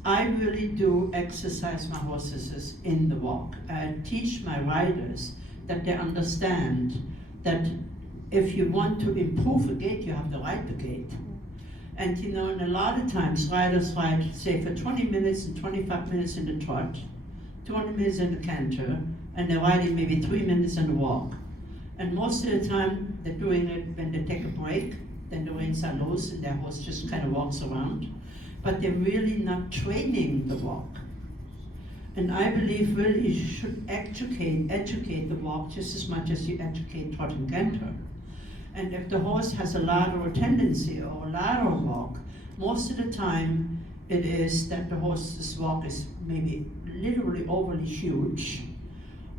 I really do exercise my horses in the walk. I teach my riders that they understand that if you want to improve a gait, you have to ride the gait. And you know, and a lot of times riders ride, say, for 20 minutes and 25 minutes in the trot, 20 minutes in the canter, and they're riding maybe 3 minutes in the walk. And most of the time, they're doing it when they take a break, then the reins are loose and their horse just kind of walks around. But they're really not training the walk. And I believe really you should educate the walk just as much as you educate trot and canter. And if the horse has a lateral tendency or a lateral walk, most of the time it is that the horse's walk is maybe literally overly huge,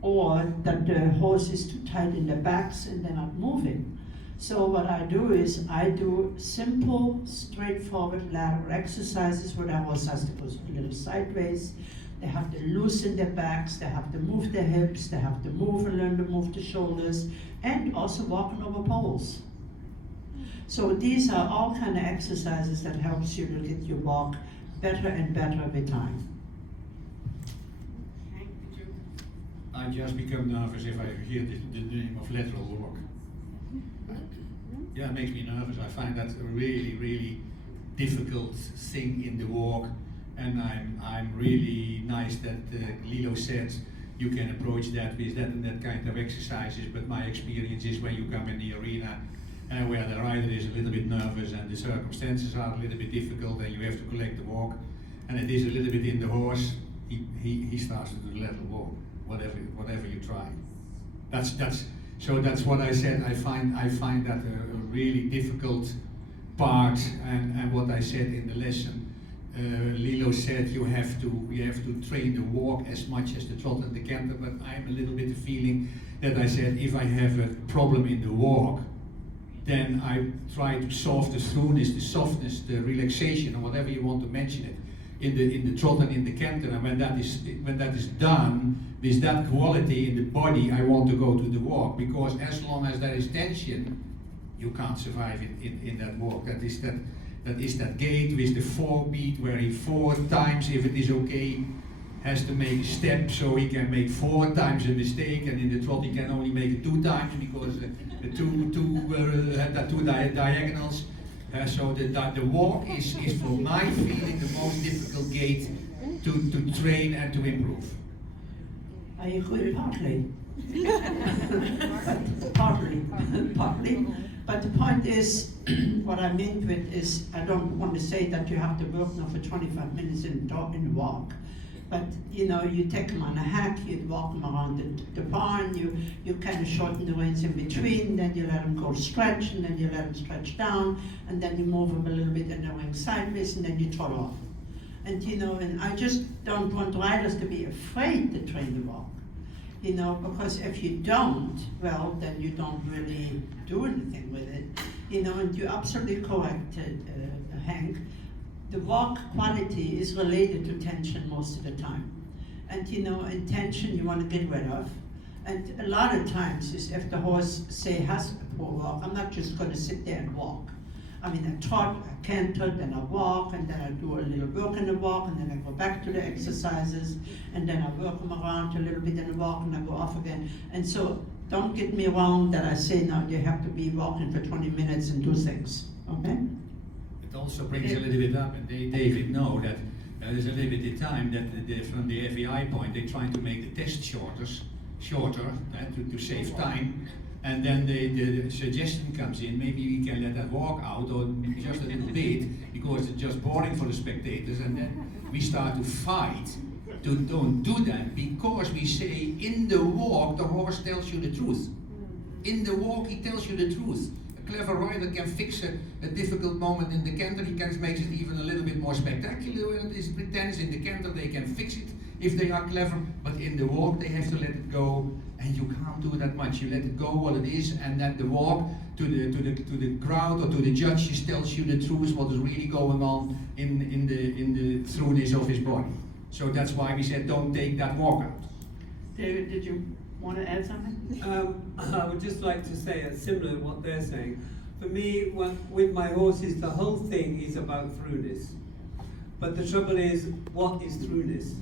or that the horse is too tight in the backs and they're not moving. So what I do is I do simple, straightforward lateral exercises where the horse has to go a little sideways. They have to loosen their backs, they have to move their hips, they have to move and learn to move the shoulders, and also walking over poles. So these are all kind of exercises that helps you to get your walk better and better every time. Hank, did you? I just become nervous if I hear the name of lateral walk. Yeah, it makes me nervous. I find that a really, really difficult thing in the walk. And I'm really nice that Lilo said you can approach that with that and that kind of exercises, but my experience is when you come in the arena where the rider is a little bit nervous and the circumstances are a little bit difficult and you have to collect the walk, and it is a little bit in the horse, he starts to do the lateral walk, whatever you try. That's what I said. I find that a really difficult part, and what I said in the lesson. Lilo said you have to train the walk as much as the trot and the canter, but I'm a little bit feeling that I said if I have a problem in the walk, then I try to solve the throughness, the softness, the relaxation, or whatever you want to mention it, in the trot and in the canter. And when that is done with that quality in the body, I want to go to the walk, because as long as there is tension, you can't survive in that walk. That is that gait with the 4 beat, where he 4 times, if it is okay, has to make a step, so he can make 4 times a mistake, and in the trot he can only make it 2 times because the two diagonals. So the walk is for my feeling the most difficult gait to train and to improve. I agree partly. partly. But the point is, what I meant with is, I don't want to say that you have to work now for 25 minutes in the walk. But you know, you take them on a hack, you walk them around the barn, you kind of shorten the reins in between, then you let them go stretch, and then you let them stretch down, and then you move them a little bit in the ring sideways, and then you trot off. And you know, and I just don't want riders to be afraid to train the walk. You know, because if you don't, well, then you don't really do anything with it. You know, and you're absolutely correct, Henk. The walk quality is related to tension most of the time. And you know, in tension you want to get rid of. And a lot of times is if the horse, say, has a poor walk, I'm not just going to sit there and walk. I mean, I trot, I canter, then I walk, and then I do a little work in the walk, and then I go back to the exercises, and then I work them around a little bit in the walk, and I go off again. And so, don't get me wrong that I say now you have to be walking for 20 minutes and do things, okay? It also brings a little bit up, and David know that there's a little bit of time that from the FEI point, they're trying to make the test shorter to save time. And then the suggestion comes in, maybe we can let that walk out, or just a little bit, because it's just boring for the spectators, and then we start to fight to don't do that, because we say in the walk the horse tells you the truth. In the walk he tells you the truth. A clever rider can fix a difficult moment in the canter, he can make it even a little bit more spectacular when it is pretends. In the canter they can fix it if they are clever, but in the walk they have to let it go, and you can't do that much. You let it go what it is, and then the walk to the crowd or to the judges tells you the truth, what is really going on in the throughness of his body. So that's why we said don't take that walk out. David, did you want to add something? I would just like to say, similar to what they're saying. For me, with my horses, the whole thing is about throughness. But the trouble is, what is throughness?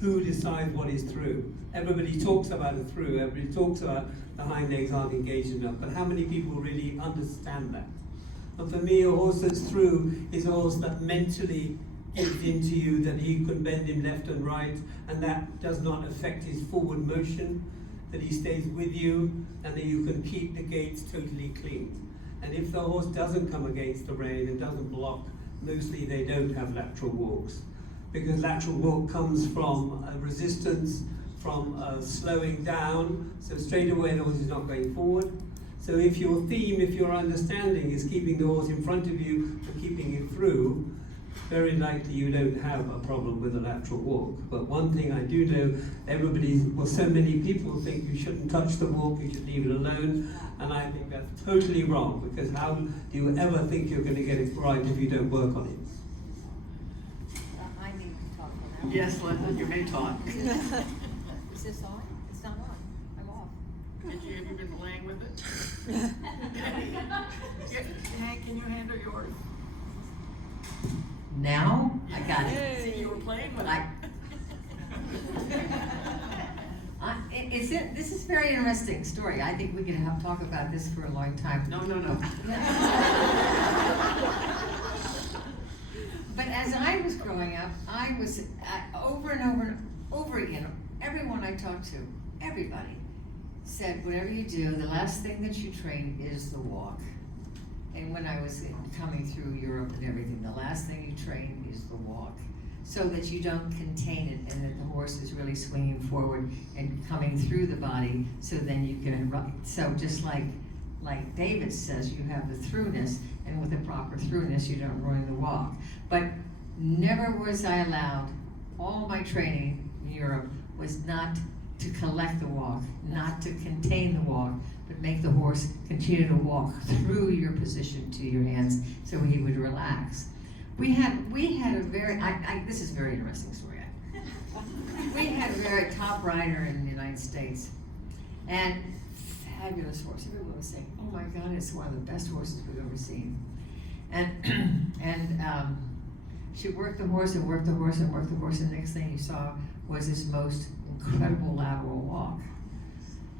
Who decides what is through? Everybody talks about a through, everybody talks about the hind legs aren't engaged enough, but how many people really understand that? And for me, a horse that's through is a horse that mentally gives into you, that he can bend him left and right, and that does not affect his forward motion, that he stays with you, and that you can keep the gates totally clean. And if the horse doesn't come against the rein and doesn't block, mostly they don't have lateral walks. Because lateral walk comes from resistance, from slowing down, so straight away the horse is not going forward. So if your theme, if your understanding is keeping the horse in front of you and keeping it through, very likely you don't have a problem with a lateral walk. But one thing I do know, so many people think you shouldn't touch the walk, you should leave it alone, and I think that's totally wrong, because how do you ever think you're going to get it right if you don't work on it? I need to talk on that. Yes, Linda, you may talk. Is this on? It's not on. I'm off. Have you been playing with it? Hank, can you handle yours? Now I got it. See, you were playing with I- This is a very interesting story. I think we could talk about this for a long time. No. But as I was growing up, I was over and over and over again, everyone I talked to, everybody said, whatever you do, the last thing that you train is the walk. And when I was coming through Europe and everything, the last thing you train is the walk, so that you don't contain it and that the horse is really swinging forward and coming through the body, so then you can run. So just like David says, you have the throughness, and with the proper throughness, you don't ruin the walk. But never was I allowed, all my training in Europe was not to collect the walk, not to contain the walk, but make the horse continue to walk through your position to your hands so he would relax. We had a very, this is a very interesting story. We had a very top rider in the United States, and fabulous horse. Everyone was saying, oh my God, it's one of the best horses we've ever seen. And she worked the horse and worked the horse and worked the horse, and the next thing you saw was this most incredible lateral walk.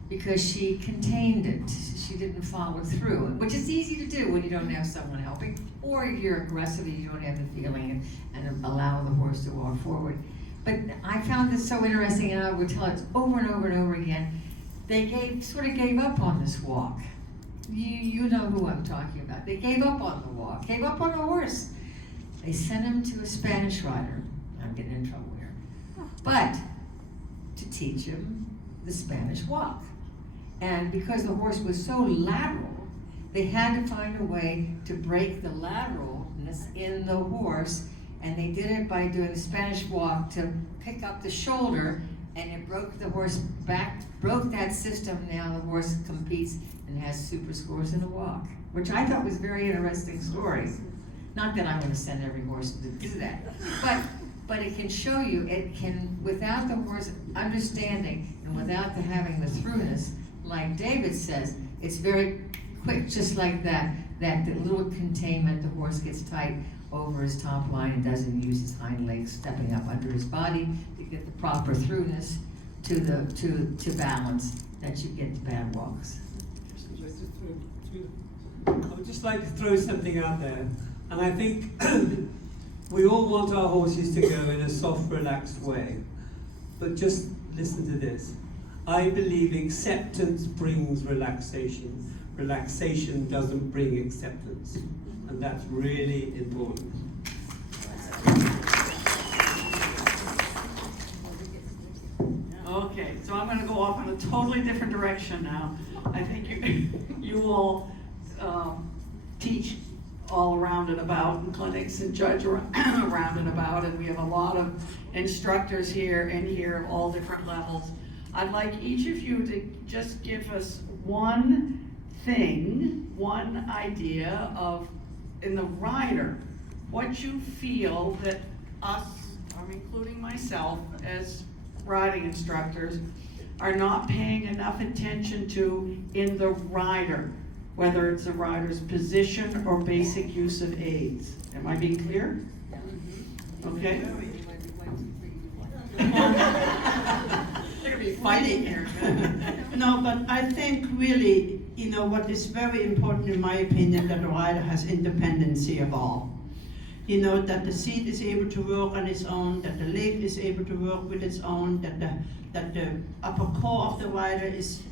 Because she contained it, she didn't follow through, which is easy to do when you don't have someone helping, or you're aggressive and you don't have the feeling and allow the horse to walk forward. But I found this so interesting, and I would tell it over and over and over again. They sort of gave up on this walk. You know who I'm talking about. They gave up on the walk, gave up on the horse. They sent him to a Spanish rider. I'm getting in trouble here. But to teach him the Spanish walk. And because the horse was so lateral, they had to find a way to break the lateralness in the horse, and they did it by doing the Spanish walk to pick up the shoulder, and it broke the horse back, broke that system. Now the horse competes and has super scores in the walk, which I thought was a very interesting story. Not that I'm going to send every horse to do that, but it can show you, it can, without the horse understanding and without the having the throughness, like David says, it's very quick, just like that the little containment, the horse gets tight over his top line and doesn't use his hind legs stepping up under his body to get the proper throughness to balance, that you get the bad walks. I would just like to throw something out there, and I think we all want our horses to go in a soft, relaxed way, but just listen to this. I believe acceptance brings relaxation. Relaxation doesn't bring acceptance, and that's really important. Okay, so I'm going to go off in a totally different direction now. I think you will teach all around and about in clinics and judge around and about, and we have a lot of instructors here of all different levels. I'd like each of you to just give us one thing, one idea of, in the rider, what you feel that us, I'm including myself, as riding instructors, are not paying enough attention to in the rider, whether it's a rider's position or basic use of aids. Am I being clear? Okay. They're gonna be fighting here. No, but I think really, you know, what is very important in my opinion, that the rider has independency of all. You know, that the seat is able to work on its own, that the leg is able to work with its own, that the upper core of the rider is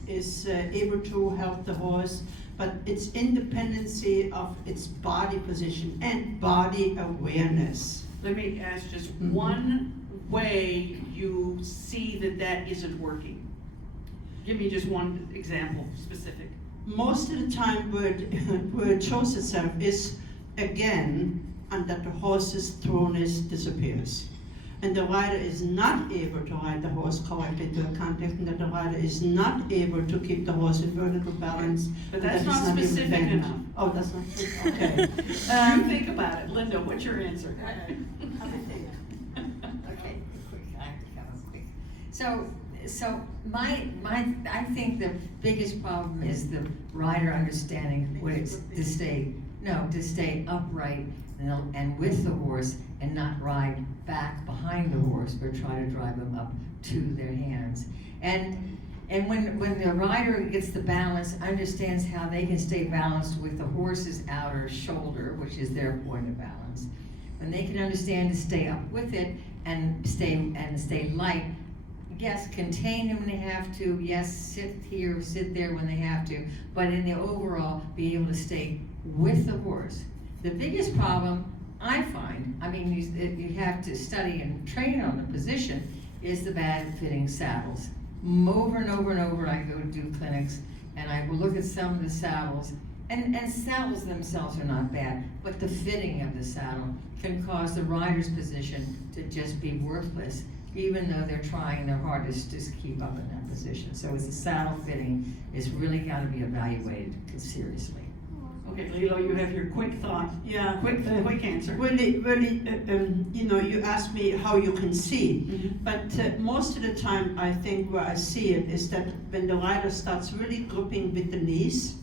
able to help the horse, but its independency of its body position and body awareness. Let me ask just one way you see that that isn't working. Give me just one example, specific. Most of the time where it shows itself is, again, and that the horse's throwness disappears. And the rider is not able to ride the horse correctly to a contact, and that the rider is not able to keep the horse in vertical balance. But and that's that not it's specific even bent. enough. Oh, that's not specific, okay. You think about it. Linda, what's your answer? Okay, quick, I have to come up quick. So I think the biggest problem is the rider understanding what it's to stay upright and with the horse and not ride back behind the horse, but try to drive them up to their hands. And when the rider gets the balance, understands how they can stay balanced with the horse's outer shoulder, which is their point of balance, when they can understand to stay up with it and stay light, yes, contain them when they have to, yes, sit here, sit there when they have to, but in the overall, be able to stay with the horse. The biggest problem I find, I mean, you have to study and train on the position, is the bad fitting saddles. Over and over and over, I go to do clinics, and I will look at some of the saddles, and saddles themselves are not bad, but the fitting of the saddle can cause the rider's position to just be worthless, even though they're trying their hardest to keep up in that position. So it's the saddle fitting is really got to be evaluated seriously. Okay, Lilo, you have your quick thought. Yeah. Quick answer. Really, you know, you asked me how you can see, but most of the time I think where I see it is that when the rider starts really gripping with the knees,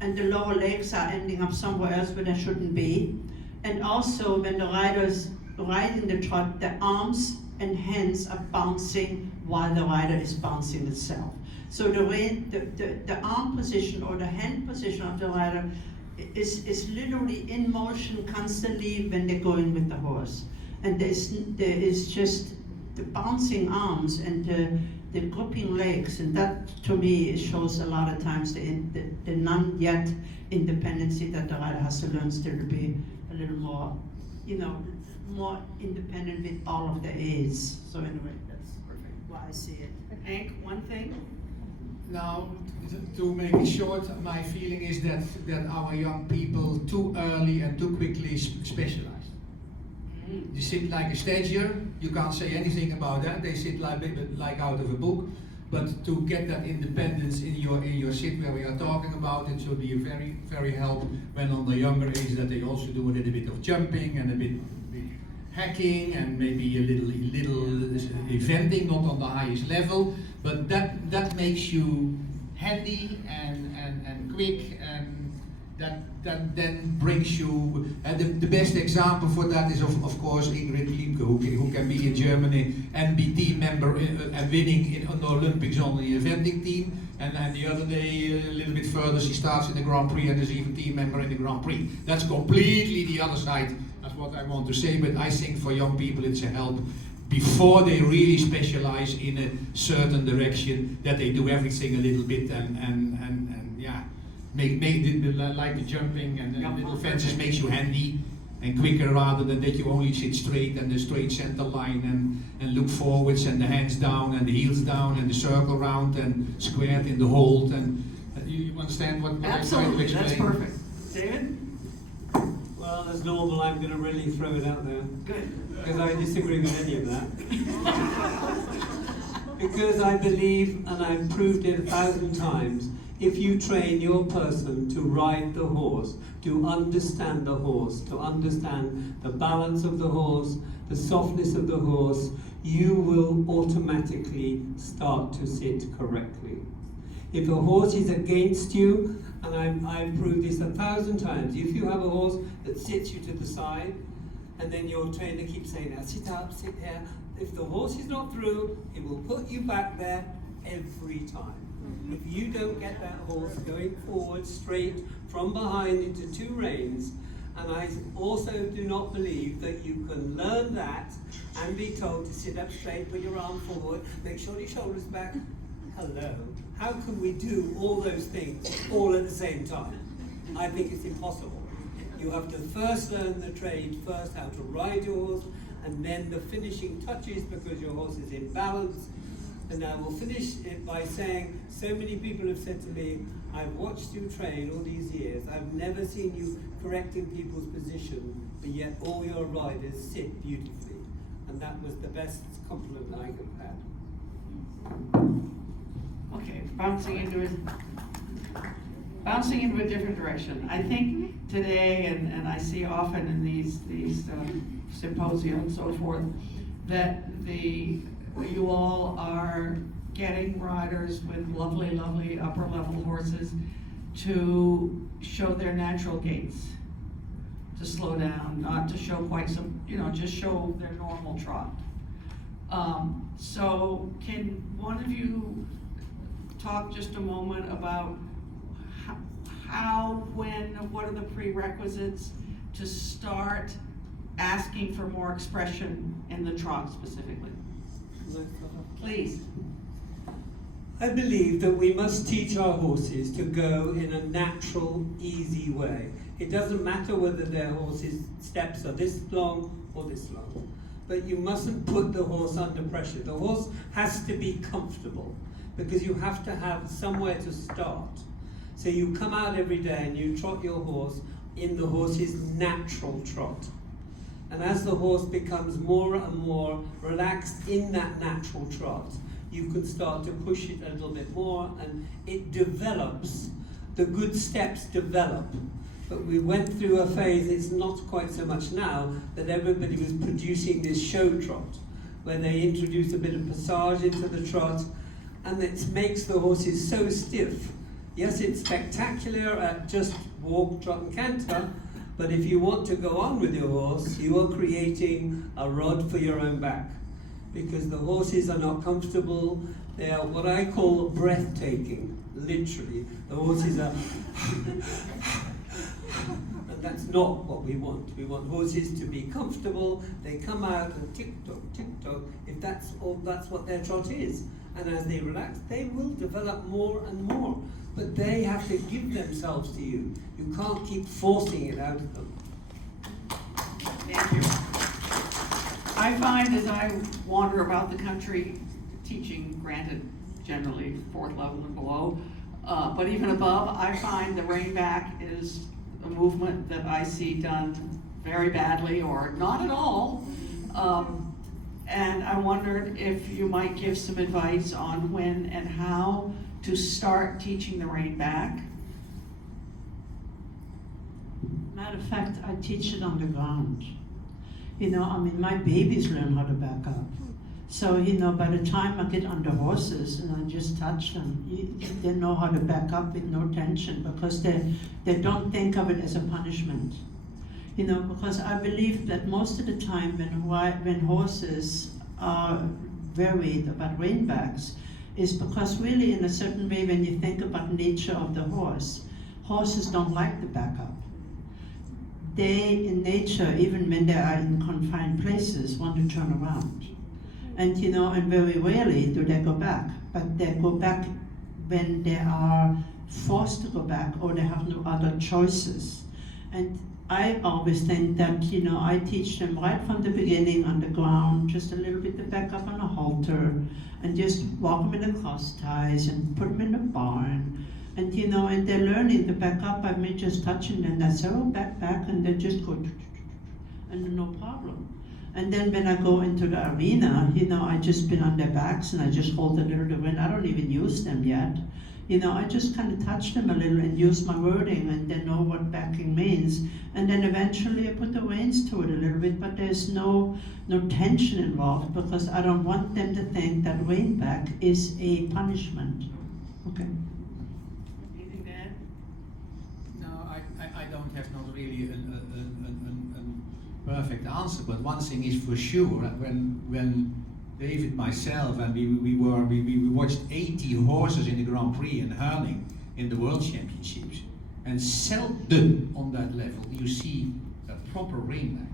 and the lower legs are ending up somewhere else where they shouldn't be, and also when the rider's riding the trot, the arms and hands are bouncing while the rider is bouncing itself. So the arm position or the hand position of the rider is literally in motion constantly when they're going with the horse. And there is just the bouncing arms and the gripping legs, and that to me shows a lot of times the non yet independency that the rider has to learn still to be a little more, you know, more independent with all of the aids. So anyway, that's why I see it. Henk, one thing? Now, to make it short, my feeling is that our young people too early and too quickly specialize. You sit like a stagiaire, you can't say anything about that, they sit like out of a book, but to get that independence in your sit where we are talking about, it should be a very, very help when on the younger age that they also do a little bit of jumping and a bit hacking and maybe a little eventing, not on the highest level, but that makes you handy and quick, and that then brings you, the best example for that is of course Ingrid Limke, who can be in Germany and be team member and winning on the Olympics on the eventing team, and the other day a little bit further she starts in the Grand Prix and is even team member in the Grand Prix. That's completely the other side. That's what I want to say, but I think for young people it's a help before they really specialize in a certain direction, that they do everything a little bit and yeah, make like the jumping and the little fences makes you handy and quicker, rather than that you only sit straight and the straight center line and look forwards and the hands down and the heels down and the circle round and squared in the hold, and you understand what I'm trying to Absolutely, explain? that's perfect. David? Well, as normal, I'm going to really throw it out there. Good. Because I disagree with any of that. Because I believe, and I've proved it 1,000 times, if you train your person to ride the horse, to understand the horse, to understand the balance of the horse, the softness of the horse, you will automatically start to sit correctly. If a horse is against you, and I've proved this 1,000 times, if you have a horse that sits you to the side, and then your trainer keeps saying, now sit up, sit here, if the horse is not through, it will put you back there every time. If you don't get that horse going forward straight from behind into 2 reins, and I also do not believe that you can learn that and be told to sit up straight, put your arm forward, make sure your shoulders back. Hello. How can we do all those things all at the same time? I think it's impossible. You have to first learn the trade, first how to ride your horse, and then the finishing touches because your horse is in balance. And I will finish it by saying, so many people have said to me, I've watched you train all these years, I've never seen you correcting people's position, but yet all your riders sit beautifully. And that was the best compliment I could have had. Okay, bouncing into a different direction. I think today, and I see often in these symposia and so forth, that you all are getting riders with lovely upper level horses to show their natural gaits, to slow down, not to show quite some, just show their normal trot. So can one of you talk just a moment about how, when, what are the prerequisites to start asking for more expression in the trot specifically? Please. I believe that we must teach our horses to go in a natural, easy way. It doesn't matter whether their horse's steps are this long or this long, but you mustn't put the horse under pressure. The horse has to be comfortable because you have to have somewhere to start. So you come out every day and you trot your horse in the horse's natural trot. And as the horse becomes more and more relaxed in that natural trot, you can start to push it a little bit more and it develops. The good steps develop. But we went through a phase, it's not quite so much now, that everybody was producing this show trot, where they introduce a bit of passage into the trot, and it makes the horses so stiff. Yes, it's spectacular at just walk, trot and canter, but if you want to go on with your horse, you are creating a rod for your own back. Because the horses are not comfortable, they are what I call breathtaking, literally. The horses are, and that's not what we want. We want horses to be comfortable, they come out and tick-tock, if that's what their trot is. And as they relax, they will develop more and more. But they have to give themselves to you. You can't keep forcing it out of them. Thank you. I find as I wander about the country teaching, granted generally 4th level and below, but even above, I find the rein back is a movement that I see done very badly or not at all. And I wondered if you might give some advice on when and how to start teaching the rein back. Matter of fact, I teach it on the ground. My babies learn how to back up. So, by the time I get on the horses and I just touch them, they know how to back up with no tension because they don't think of it as a punishment. Because I believe that most of the time when horses are worried about rein backs, is because really in a certain way when you think about nature of the horse, horses don't like the backup. They, in nature, even when they are in confined places, want to turn around. And and very rarely do they go back, but they go back when they are forced to go back or they have no other choices. And I always think that, I teach them right from the beginning on the ground, just a little bit to back up on a halter, and just walk them in the cross ties and put them in the barn. And and they're learning to back up by me just touching them. That's back, and they just go, and no problem. And then when I go into the arena, I just been on their backs and I just hold a little the rein. I don't even use them yet. I just kind of touch them a little and use my wording and they know what backing means. And then eventually I put the reins to it a little bit, but there's no tension involved because I don't want them to think that rein back is a punishment. Okay. Anything to add? No, I don't have not really a perfect answer, but one thing is for sure, when David, myself, and we watched 80 horses in the Grand Prix in Herning in the World Championships, and seldom on that level you see a proper rein back.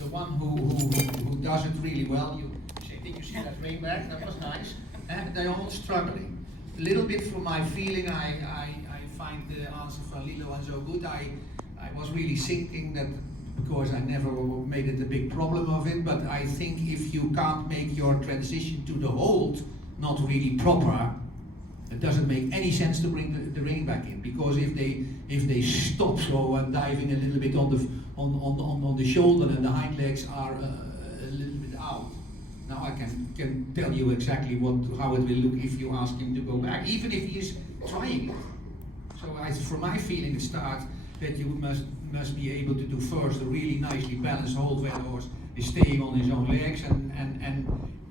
The one who does it really well, you say, did you see that rein back? That was nice. And they're all struggling. A little bit from my feeling, I find the answer for Lilo and so good. I was really thinking that, because I never made it a big problem of it, but I think if you can't make your transition to the hold not really proper, it doesn't make any sense to bring the rein back in, because if they stop so and diving a little bit on the shoulder and the hind legs are a little bit out. Now I can tell you exactly how it will look if you ask him to go back, even if he is trying it. So for my feeling, it starts that you must be able to do first a really nicely balanced hold where the horse is staying on his own legs and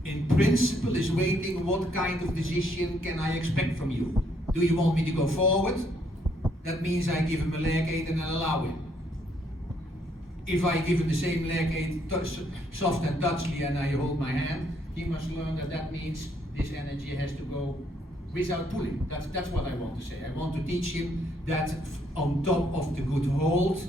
in principle is waiting, what kind of decision can I expect from you? Do you want me to go forward? That means I give him a leg aid and I allow him. If I give him the same leg aid, soft and touchly, and I hold my hand, he must learn that means this energy has to go without pulling. That's what I want to say. I want to teach him that on top of the good hold,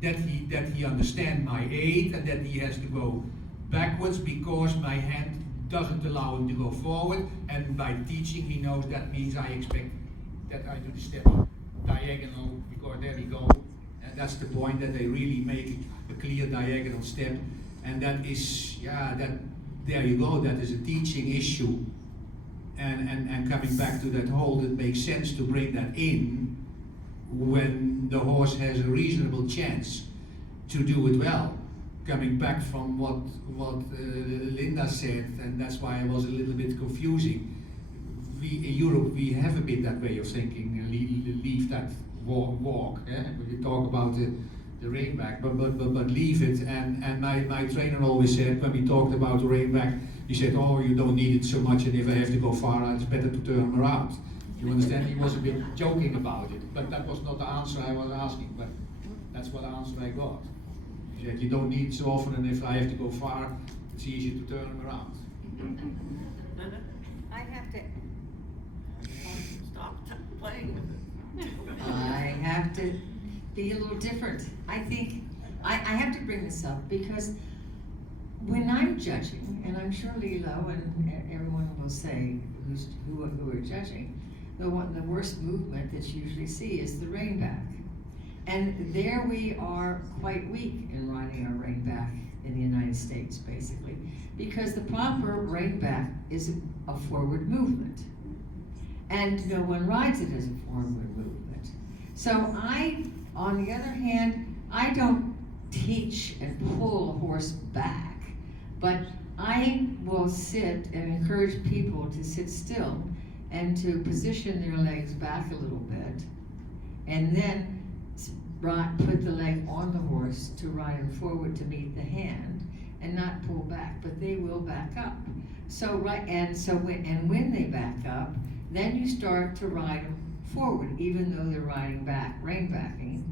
that he understands my aid and that he has to go backwards because my hand doesn't allow him to go forward, and by teaching he knows that means I expect that I do the step diagonal, because there we go. And that's the point, that they really make a clear diagonal step, and that is, there you go, that is a teaching issue. And coming back to that hold, it makes sense to bring that in when the horse has a reasonable chance to do it well. Coming back from what Linda said, and that's why I was a little bit confusing. In Europe, we have a bit that way of thinking, and leave that walk. We talk about the rein back, but leave it. And my trainer always said, when we talked about the rein back, he said, oh, you don't need it so much, and if I have to go far, it's better to turn him around. You understand? He was a bit joking about it, but that was not the answer I was asking, but that's what the answer I got. He said, you don't need it so often, and if I have to go far, it's easier to turn him around. I have to Stop playing with it. I have to be a little different. I think I have to bring this up because when I'm judging, and I'm sure Lilo and everyone will say who are judging, the worst movement that you usually see is the rein back. And there we are quite weak in riding our rein back in the United States, basically, because the proper rein back is a forward movement. And no one rides it as a forward movement. So on the other hand, I don't teach and pull a horse back, but I will sit and encourage people to sit still and to position their legs back a little bit, and then put the leg on the horse to ride him forward to meet the hand, and not pull back, but they will back up. So when they back up, then you start to ride them forward, even though they're riding back, rein backing,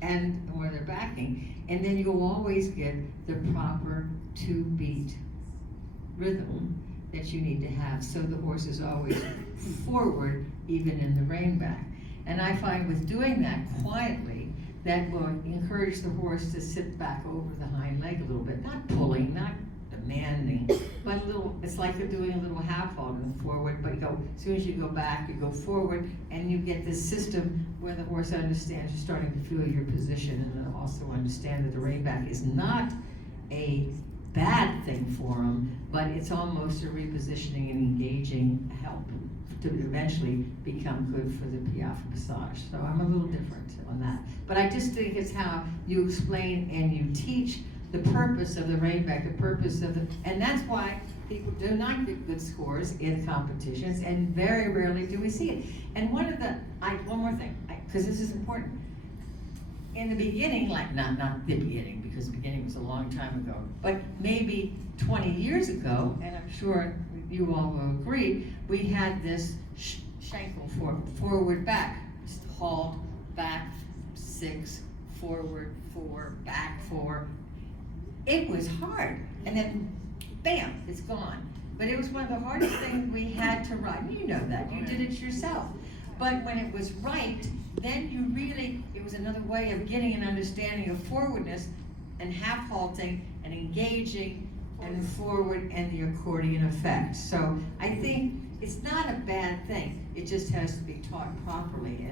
and where they're backing, and then you'll always get the proper 2-beat rhythm that you need to have, so the horse is always forward, even in the rein back. And I find with doing that quietly, that will encourage the horse to sit back over the hind leg a little bit, not pulling, not demanding, but a little. It's like they're doing a little half hold and forward, but as soon as you go back, you go forward, and you get this system where the horse understands you're starting to feel your position, and then also understand that the rein back is not a bad thing for them, but it's almost a repositioning and engaging help to eventually become good for the Piaffe massage. So I'm a little different on that. But I just think it's how you explain and you teach the purpose of the rainback, the purpose of and that's why people do not get good scores in competitions, and very rarely do we see it. And one more thing, because this is important. In the beginning, like not the beginning, because the beginning was a long time ago, but maybe 20 years ago, and I'm sure you all will agree, we had this Schenkel forward, back, halt, back, 6, forward, 4, back, 4. It was hard, and then bam, it's gone. But it was one of the hardest things we had to write. You know that, you did it yourself. But when it was right, then you really, it was another way of getting an understanding of forwardness and half halting and engaging and forward and the accordion effect. So I think it's not a bad thing. It just has to be taught properly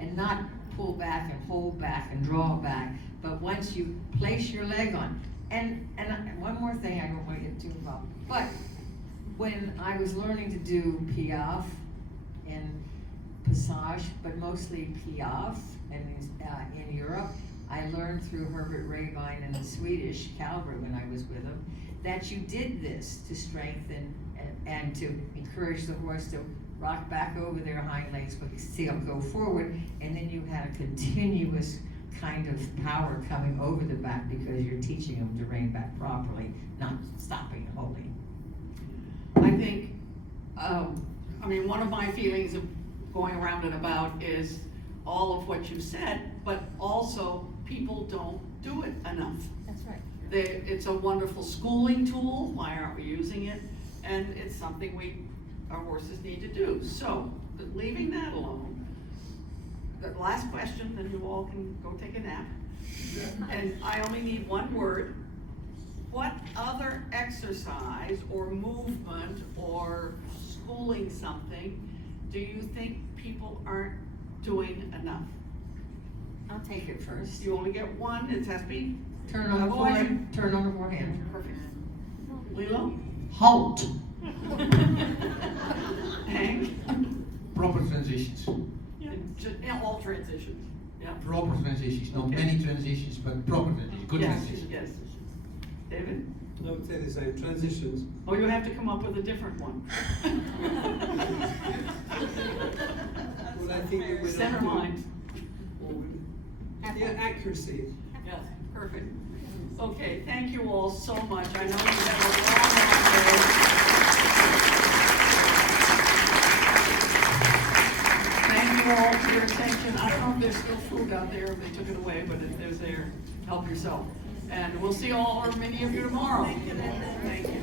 and not pull back and hold back and draw back. But once you place your leg on, and one more thing, I don't want to get too involved, but when I was learning to do Piaffe and Passage, but mostly Piaffe in Europe, I learned through Herbert Rabine and the Swedish Calvert when I was with him, that you did this to strengthen and to encourage the horse to rock back over their hind legs, but still go forward, and then you had a continuous kind of power coming over the back because you're teaching them to rein back properly, not stopping and holding. I think, one of my feelings of going around and about is all of what you said, but also people don't do it enough. That's right. It's a wonderful schooling tool, why aren't we using it? And it's something our horses need to do. So, leaving that alone, the last question, then you all can go take a nap. And I only need one word. What other exercise or movement or schooling something do you think people aren't doing enough? I'll take it first. You only get one, it has to be Turn on the forehand. Turn on the forehand. perfect. Lilo? Halt. Hank? Proper transitions. Yeah, all transitions, yeah. Proper transitions, not Okay. many transitions, but proper transitions, good Yes, transitions. yes. David? I would say the same, transitions. Oh, you have to come up with a different one. Well, I think that we're not Center doing mind. forward. Yeah, accuracy. Yes, perfect. Okay, thank you all so much. I know you have a long day. Thank you all for your attention. I don't know if there's still food out there, if they took it away, but if there's there, help yourself. And we'll see all, or many of you tomorrow. Thank you.